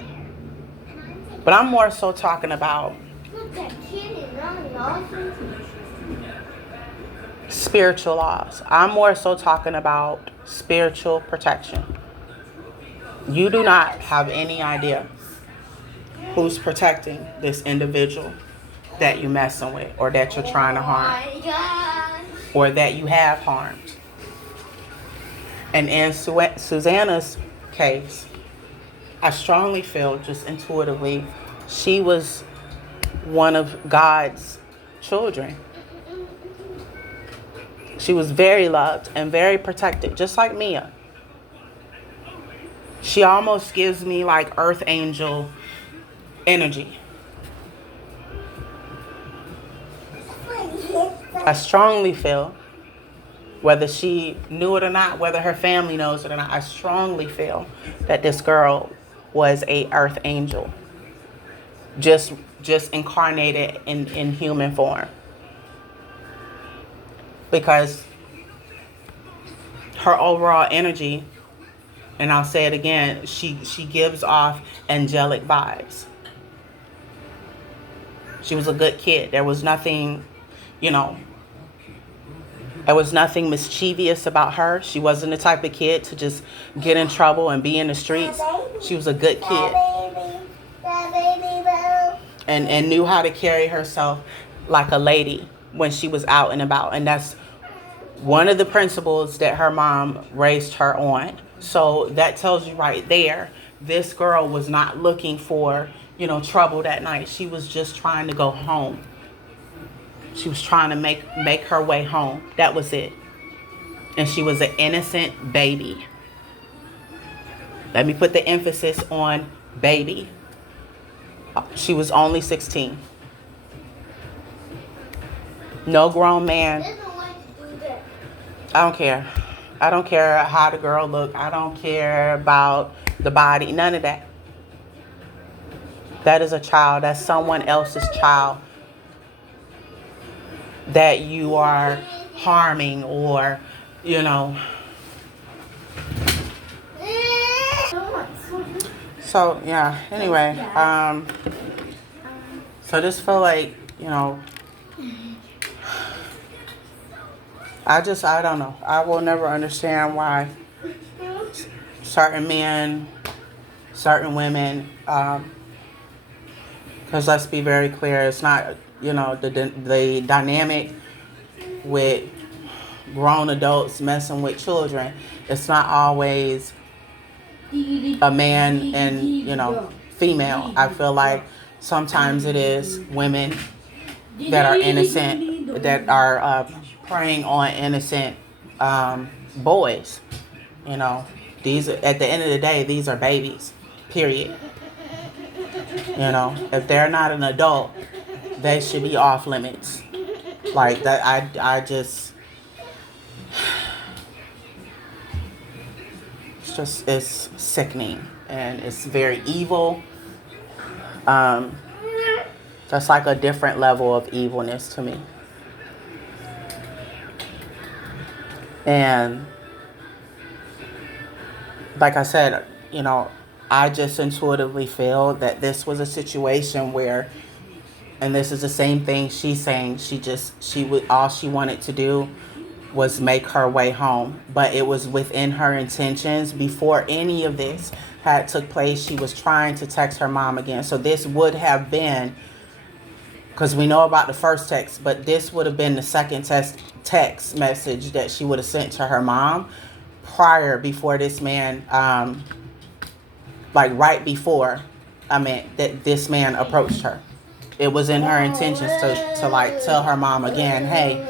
But I'm more so talking about spiritual laws. I'm more so talking about spiritual protection. You do not have any idea who's protecting this individual that you're messing with, or that you're trying to harm, or that you have harmed. And in Susana's case, I strongly feel, just intuitively, she was one of God's children. She was very loved and very protected, just like Mia. She almost gives me like earth angel energy. I strongly feel, whether she knew it or not, whether her family knows it or not, I strongly feel that this girl was a earth angel, just incarnated in human form. Because her overall energy, and I'll say it again, she gives off angelic vibes. She was a good kid. There was nothing, there was nothing mischievous about her. She wasn't the type of kid to just get in trouble and be in the streets. She was a good kid. And knew how to carry herself like a lady when she was out and about. And that's one of the principles that her mom raised her on. So that tells you right there, this girl was not looking for, trouble that night. She was just trying to go home. She was trying to make her way home. That was it. And she was an innocent baby. Let me put the emphasis on baby. She was only 16. No grown man. I don't care. I don't care how the girl looked. I don't care about the body. None of that. That is a child. That's someone else's child that you are harming, or, So, yeah. Anyway, so I just feel like, I don't know. I will never understand why certain men, certain women, because let's be very clear, it's not, the dynamic with grown adults messing with children. It's not always a man and, female. I feel like sometimes it is women that are innocent, that are preying on innocent boys. These, at the end of the day, these are babies, period. If they're not an adult, they should be off limits. Like that, I just, it's sickening, and it's very evil. That's like a different level of evilness to me. And like I said, I just intuitively feel that this was a situation where, and this is the same thing she's saying, all she wanted to do was make her way home. But it was within her intentions before any of this had took place, she was trying to text her mom again. So this would have been, because we know about the first text, but this would have been the second text message that she would have sent to her mom before this man, like right before, that this man approached her. It was in her intentions to like tell her mom again, hey,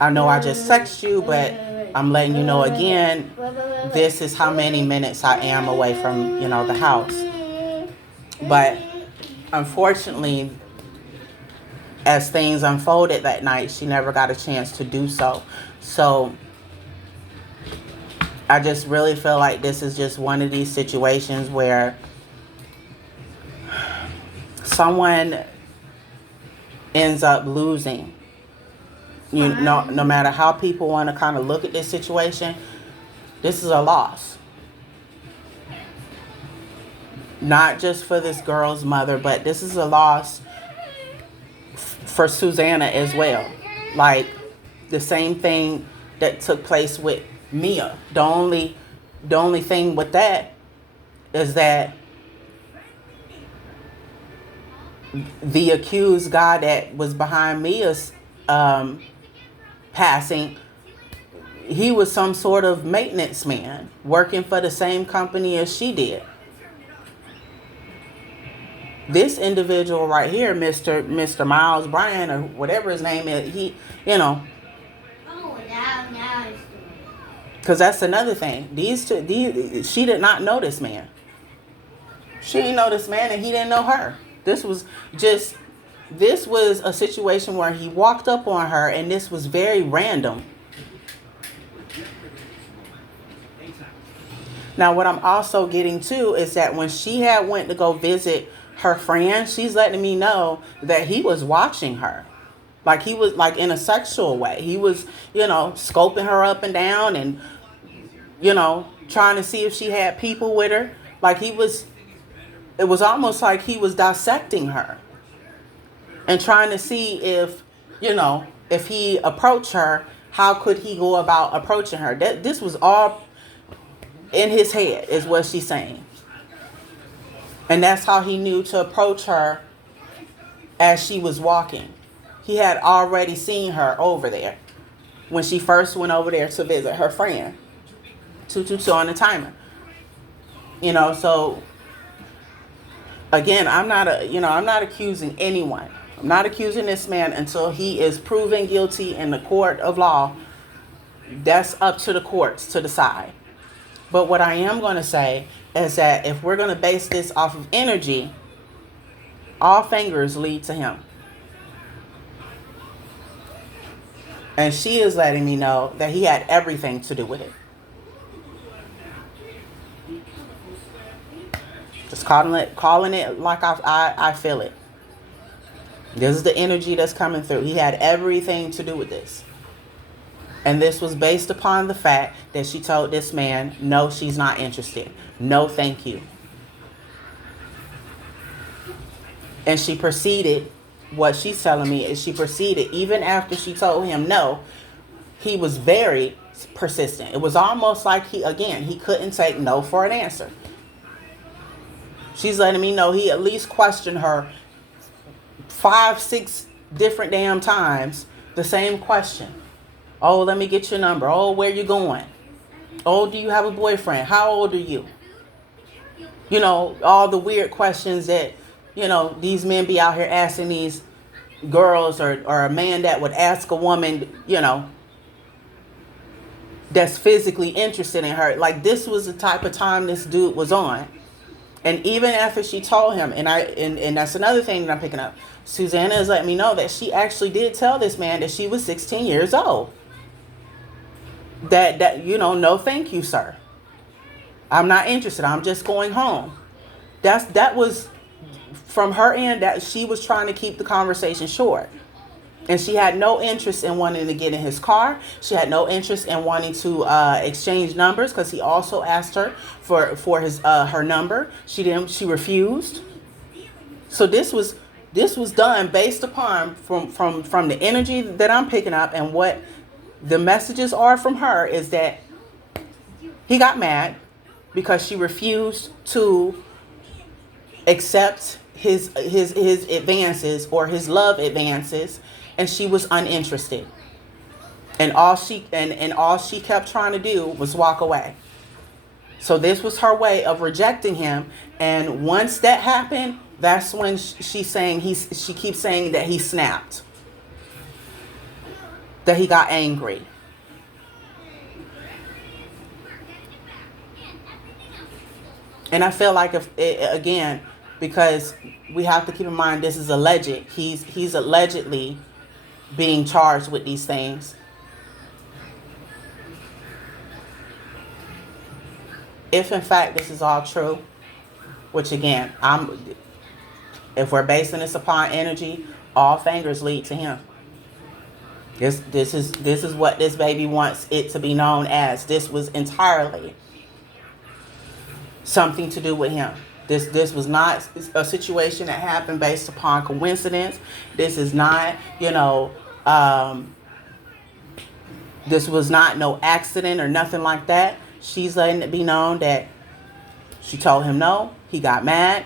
I know I just texted you, but I'm letting you know again, this is how many minutes I am away from, the house. But unfortunately, as things unfolded that night, she never got a chance to do so. So I just really feel like this is just one of these situations where someone ends up losing. No matter how people want to kind of look at this situation, this is a loss. Not just for this girl's mother, but this is a loss for Susana as well. Like the same thing that took place with Mia. The only thing with that is that the accused guy that was behind Mia's passing, he was some sort of maintenance man working for the same company as she did. This individual right here, Mr. Miles Bryan, or whatever his name is, he, Oh, now it's because that's another thing. She did not know this man. She didn't know this man, and he didn't know her. This was a situation where he walked up on her, and this was very random. Now, what I'm also getting to is that when she had went to go visit her friend, she's letting me know that he was watching her. Like he was like in a sexual way. He was, scoping her up and down and, trying to see if she had people with her. Like it was almost like he was dissecting her and trying to see if he approached her, how could he go about approaching her? This was all in his head, is what she's saying. And that's how he knew to approach her as she was walking. He had already seen her over there when she first went over there to visit her friend. 222 on the timer. So again, I'm not accusing anyone. I'm not accusing this man until he is proven guilty in the court of law. That's up to the courts to decide. But what I am going to say is that if we're going to base this off of energy, all fingers lead to him. And she is letting me know that he had everything to do with it. Just calling it like I feel it. This is the energy that's coming through. He had everything to do with this. And this was based upon the fact that she told this man, no, she's not interested. No, thank you. And she proceeded, what she's telling me is she proceeded, even after she told him no, he was very persistent. It was almost like he couldn't take no for an answer. She's letting me know he at least questioned her 5-6 different damn times, the same question. Oh, let me get your number. Oh, where you going? Oh, do you have a boyfriend? How old are you? All the weird questions that, these men be out here asking these girls, or a man that would ask a woman, that's physically interested in her. Like, this was the type of time this dude was on. And even after she told him, and that's another thing that I'm picking up, Susana is letting me know that she actually did tell this man that she was 16 years old. That no thank you, sir. I'm not interested. I'm just going home. That was from her end, that she was trying to keep the conversation short. And she had no interest in wanting to get in his car. She had no interest in wanting to exchange numbers, because he also asked her for his her number. She refused. So this was done based upon from the energy that I'm picking up, and what the messages are from her is that he got mad. because she refused to accept his advances or his love advances, and she was uninterested. And all she kept trying to do was walk away. So this was her way of rejecting him. And once that happened, that's when she keeps saying that he snapped, that he got angry. And I feel like again, because we have to keep in mind this is alleged. He's allegedly being charged with these things. If in fact this is all true, which again, if we're basing this upon energy, all fingers lead to him. This is what this baby wants it to be known as. This was entirely something to do with him. This was not a situation that happened based upon coincidence. This is not, this was not no accident or nothing like that. She's letting it be known that she told him no. He got mad.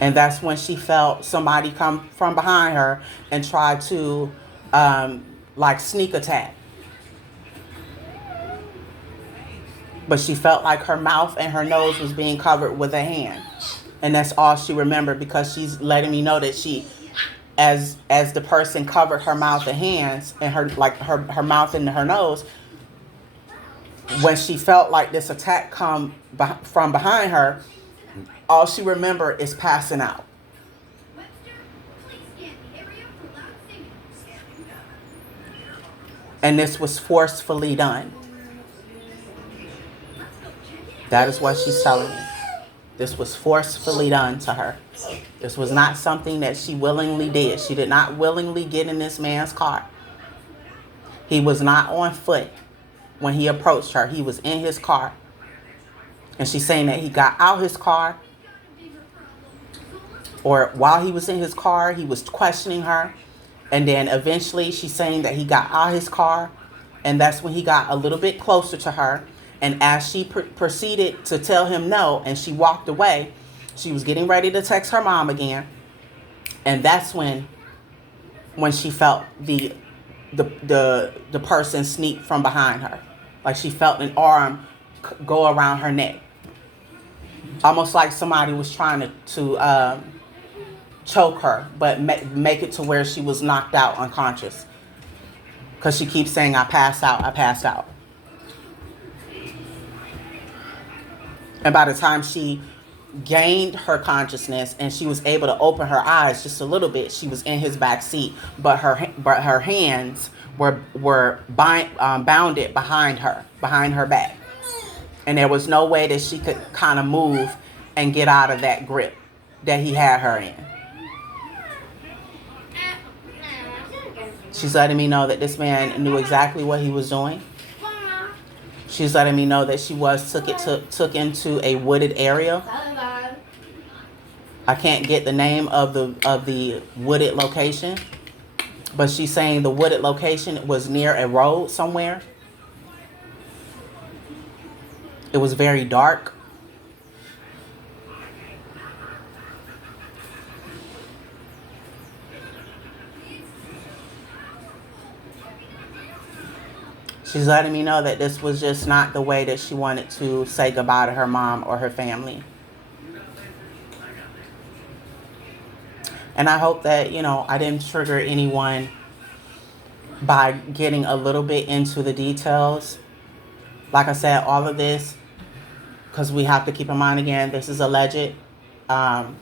And that's when she felt somebody come from behind her and try to sneak attack. But she felt like her mouth and her nose was being covered with a hand. And that's all she remembered, because she's letting me know that she, as the person covered her mouth and hands and her mouth and her nose, when she felt like this attack come from behind her, all she remembered is passing out. And this was forcefully done. That is what she's telling me. This was forcefully done to her. This was not something that she willingly did. She did not willingly get in this man's car. He was not on foot when he approached her. He was in his car. And she's saying that he got out his car, or while he was in his car, he was questioning her. And then eventually she's saying that he got out his car, and that's when he got a little bit closer to her. And as she proceeded to tell him no, and she walked away, she was getting ready to text her mom again. And that's when she felt the person sneak from behind her. Like she felt an arm go around her neck. Almost like somebody was trying to choke her, but make it to where she was knocked out unconscious. Because she keeps saying, I passed out, I passed out. And by the time she gained her consciousness and she was able to open her eyes just a little bit, she was in his back seat, but her hands were bounded behind her back. And there was no way that she could kind of move and get out of that grip that he had her in. She's letting me know that this man knew exactly what he was doing. She's letting me know that she was took into a wooded area. I can't get the name of the wooded location, but she's saying the wooded location was near a road somewhere. It was very dark. She's letting me know that this was just not the way that she wanted to say goodbye to her mom or her family. And I hope that, I didn't trigger anyone by getting a little bit into the details. Like I said, all of this, because we have to keep in mind again, this is alleged.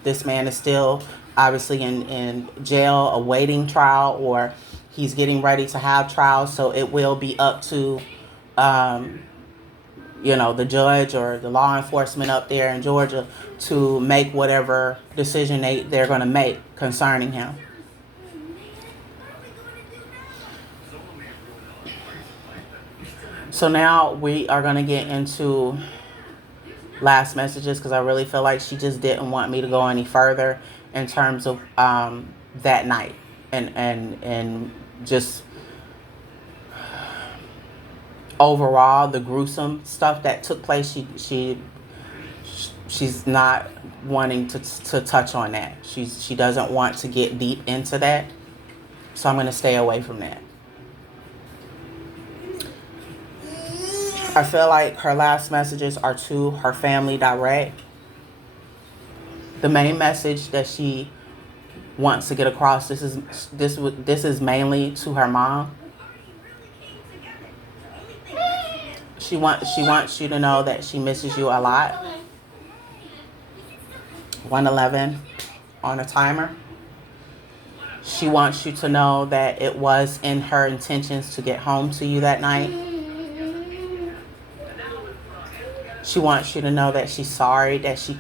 This man is still obviously in jail awaiting trial, or he's getting ready to have trial. So it will be up to, the judge or the law enforcement up there in Georgia to make whatever decision they're going to make concerning him. So now we are going to get into last messages, because I really feel like she just didn't want me to go any further in terms of that night and just overall, the gruesome stuff that took place, she's not wanting to touch on that. She doesn't want to get deep into that. So I'm going to stay away from that. I feel like her last messages are to her family direct. The main message that she wants to get across, this is mainly to her mom. She wants you to know that she misses you a lot. 111 on a timer. She wants you to know that it was in her intentions to get home to you that night. She wants you to know that she's sorry that she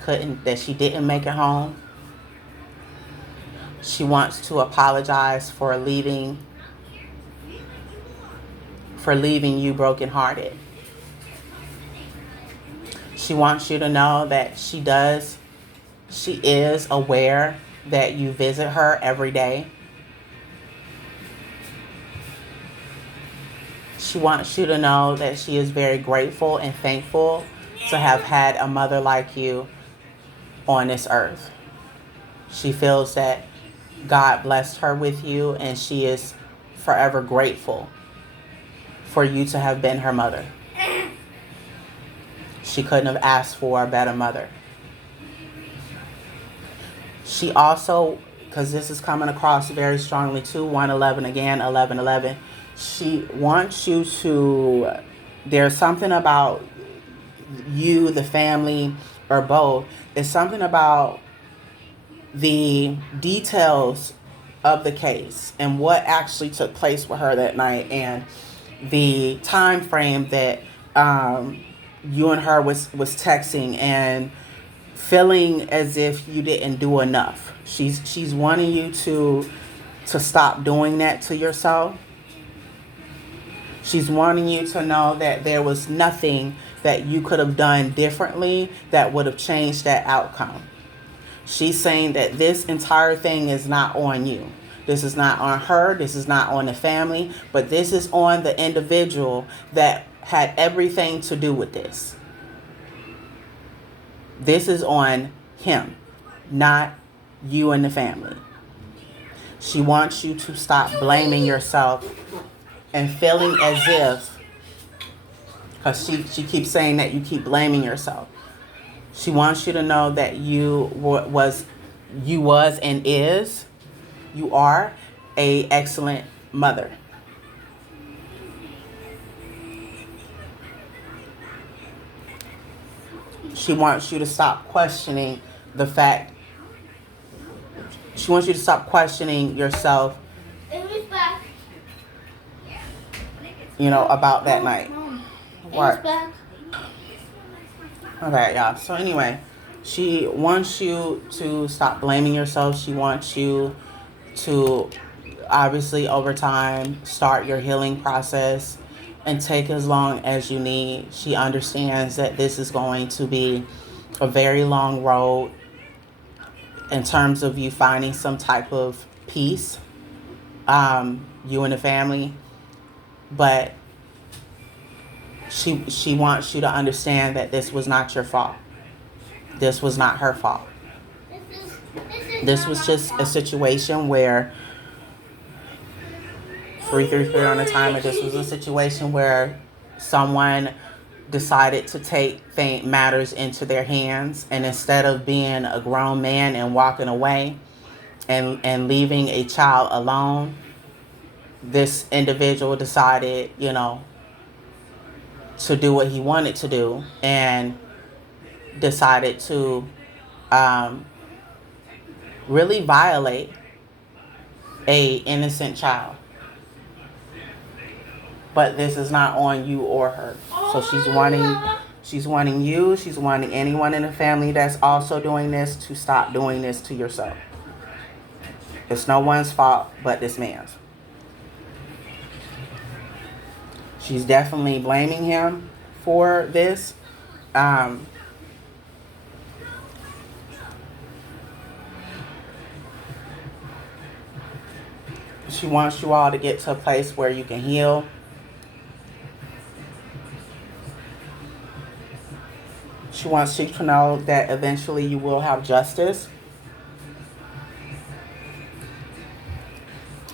didn't make it home. She wants to apologize for leaving you brokenhearted. She wants you to know that she is aware that you visit her every day. She wants you to know that she is very grateful and thankful to have had a mother like you on this earth. She feels that God blessed her with you, and she is forever grateful for you to have been her mother. She couldn't have asked for a better mother. She also, because this is coming across very strongly too, 111 again, 1111. She wants you to, there's something about you, the family, or both. It's something about the details of the case and what actually took place with her that night, and the time frame that you and her was texting and feeling as if you didn't do enough. She's wanting you to stop doing that to yourself. She's wanting you to know that there was nothing that you could have done differently that would have changed that outcome. She's saying that this entire thing is not on you. This is not on her. This is not on the family. But this is on the individual that had everything to do with this. This is on him, not you and the family. She wants you to stop blaming yourself and feeling as if, because she keeps saying that you keep blaming yourself. She wants you to know that you are a excellent mother. She wants you to stop questioning the fact. She wants you to stop questioning yourself, about that night. What? Okay, y'all. So anyway, she wants you to stop blaming yourself. She wants you to, obviously, over time, start your healing process and take as long as you need. She understands that this is going to be a very long road in terms of you finding some type of peace, you and the family. But she wants you to understand that this was not your fault. This was not her fault. This was just a situation where 333 on the timer. This was a situation where someone decided to take matters into their hands, and instead of being a grown man and walking away and leaving a child alone, this individual decided, to do what he wanted to do, and decided to really violate a innocent child. But this is not on you or her. So she's wanting you, she's wanting anyone in the family that's also doing this to stop doing this to yourself. It's no one's fault but this man's. She's definitely blaming him for this. She wants you all to get to a place where you can heal. She wants you to know that eventually you will have justice.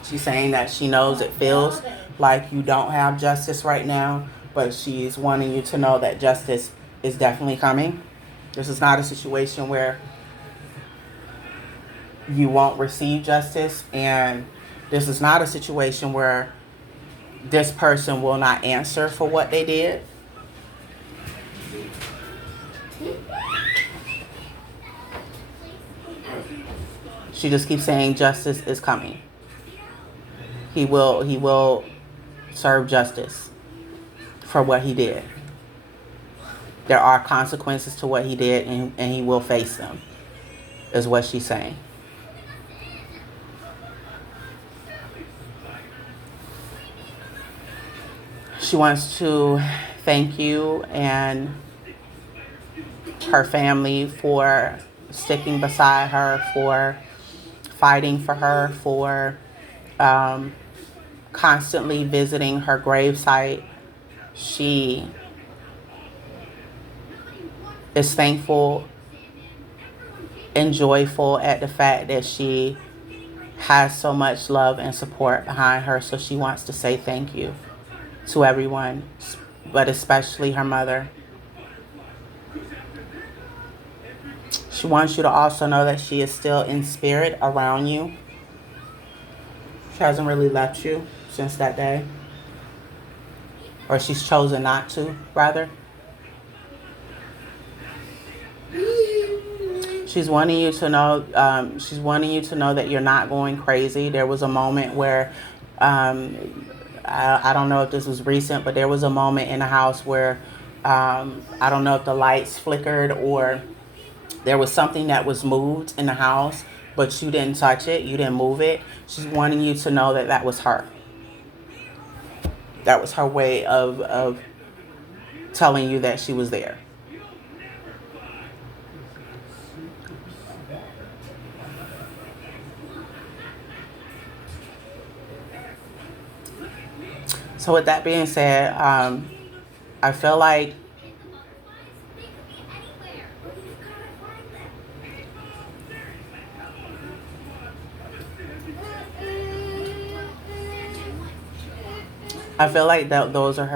She's saying that she knows it feels like you don't have justice right now, but she's wanting you to know that justice is definitely coming. This is not a situation where you won't receive justice, and this is not a situation where this person will not answer for what they did. She just keeps saying justice is coming. He will serve justice for what he did. There are consequences to what he did, and he will face them, is what she's saying. She wants to thank you and her family for sticking beside her, for fighting for her, for constantly visiting her gravesite. She is thankful and joyful at the fact that she has so much love and support behind her. So she wants to say thank you to everyone, but especially her mother. She wants you to also know that she is still in spirit around you. She hasn't really left you since that day. Or she's chosen not to, rather. She's wanting you to know that you're not going crazy. There was a moment where I don't know if this was recent, but there was a moment in the house where I don't know if the lights flickered or there was something that was moved in the house, but you didn't touch it. You didn't move it. She's wanting you to know that that was her. That was her way of telling you that she was there. So with that being said, I feel like those are her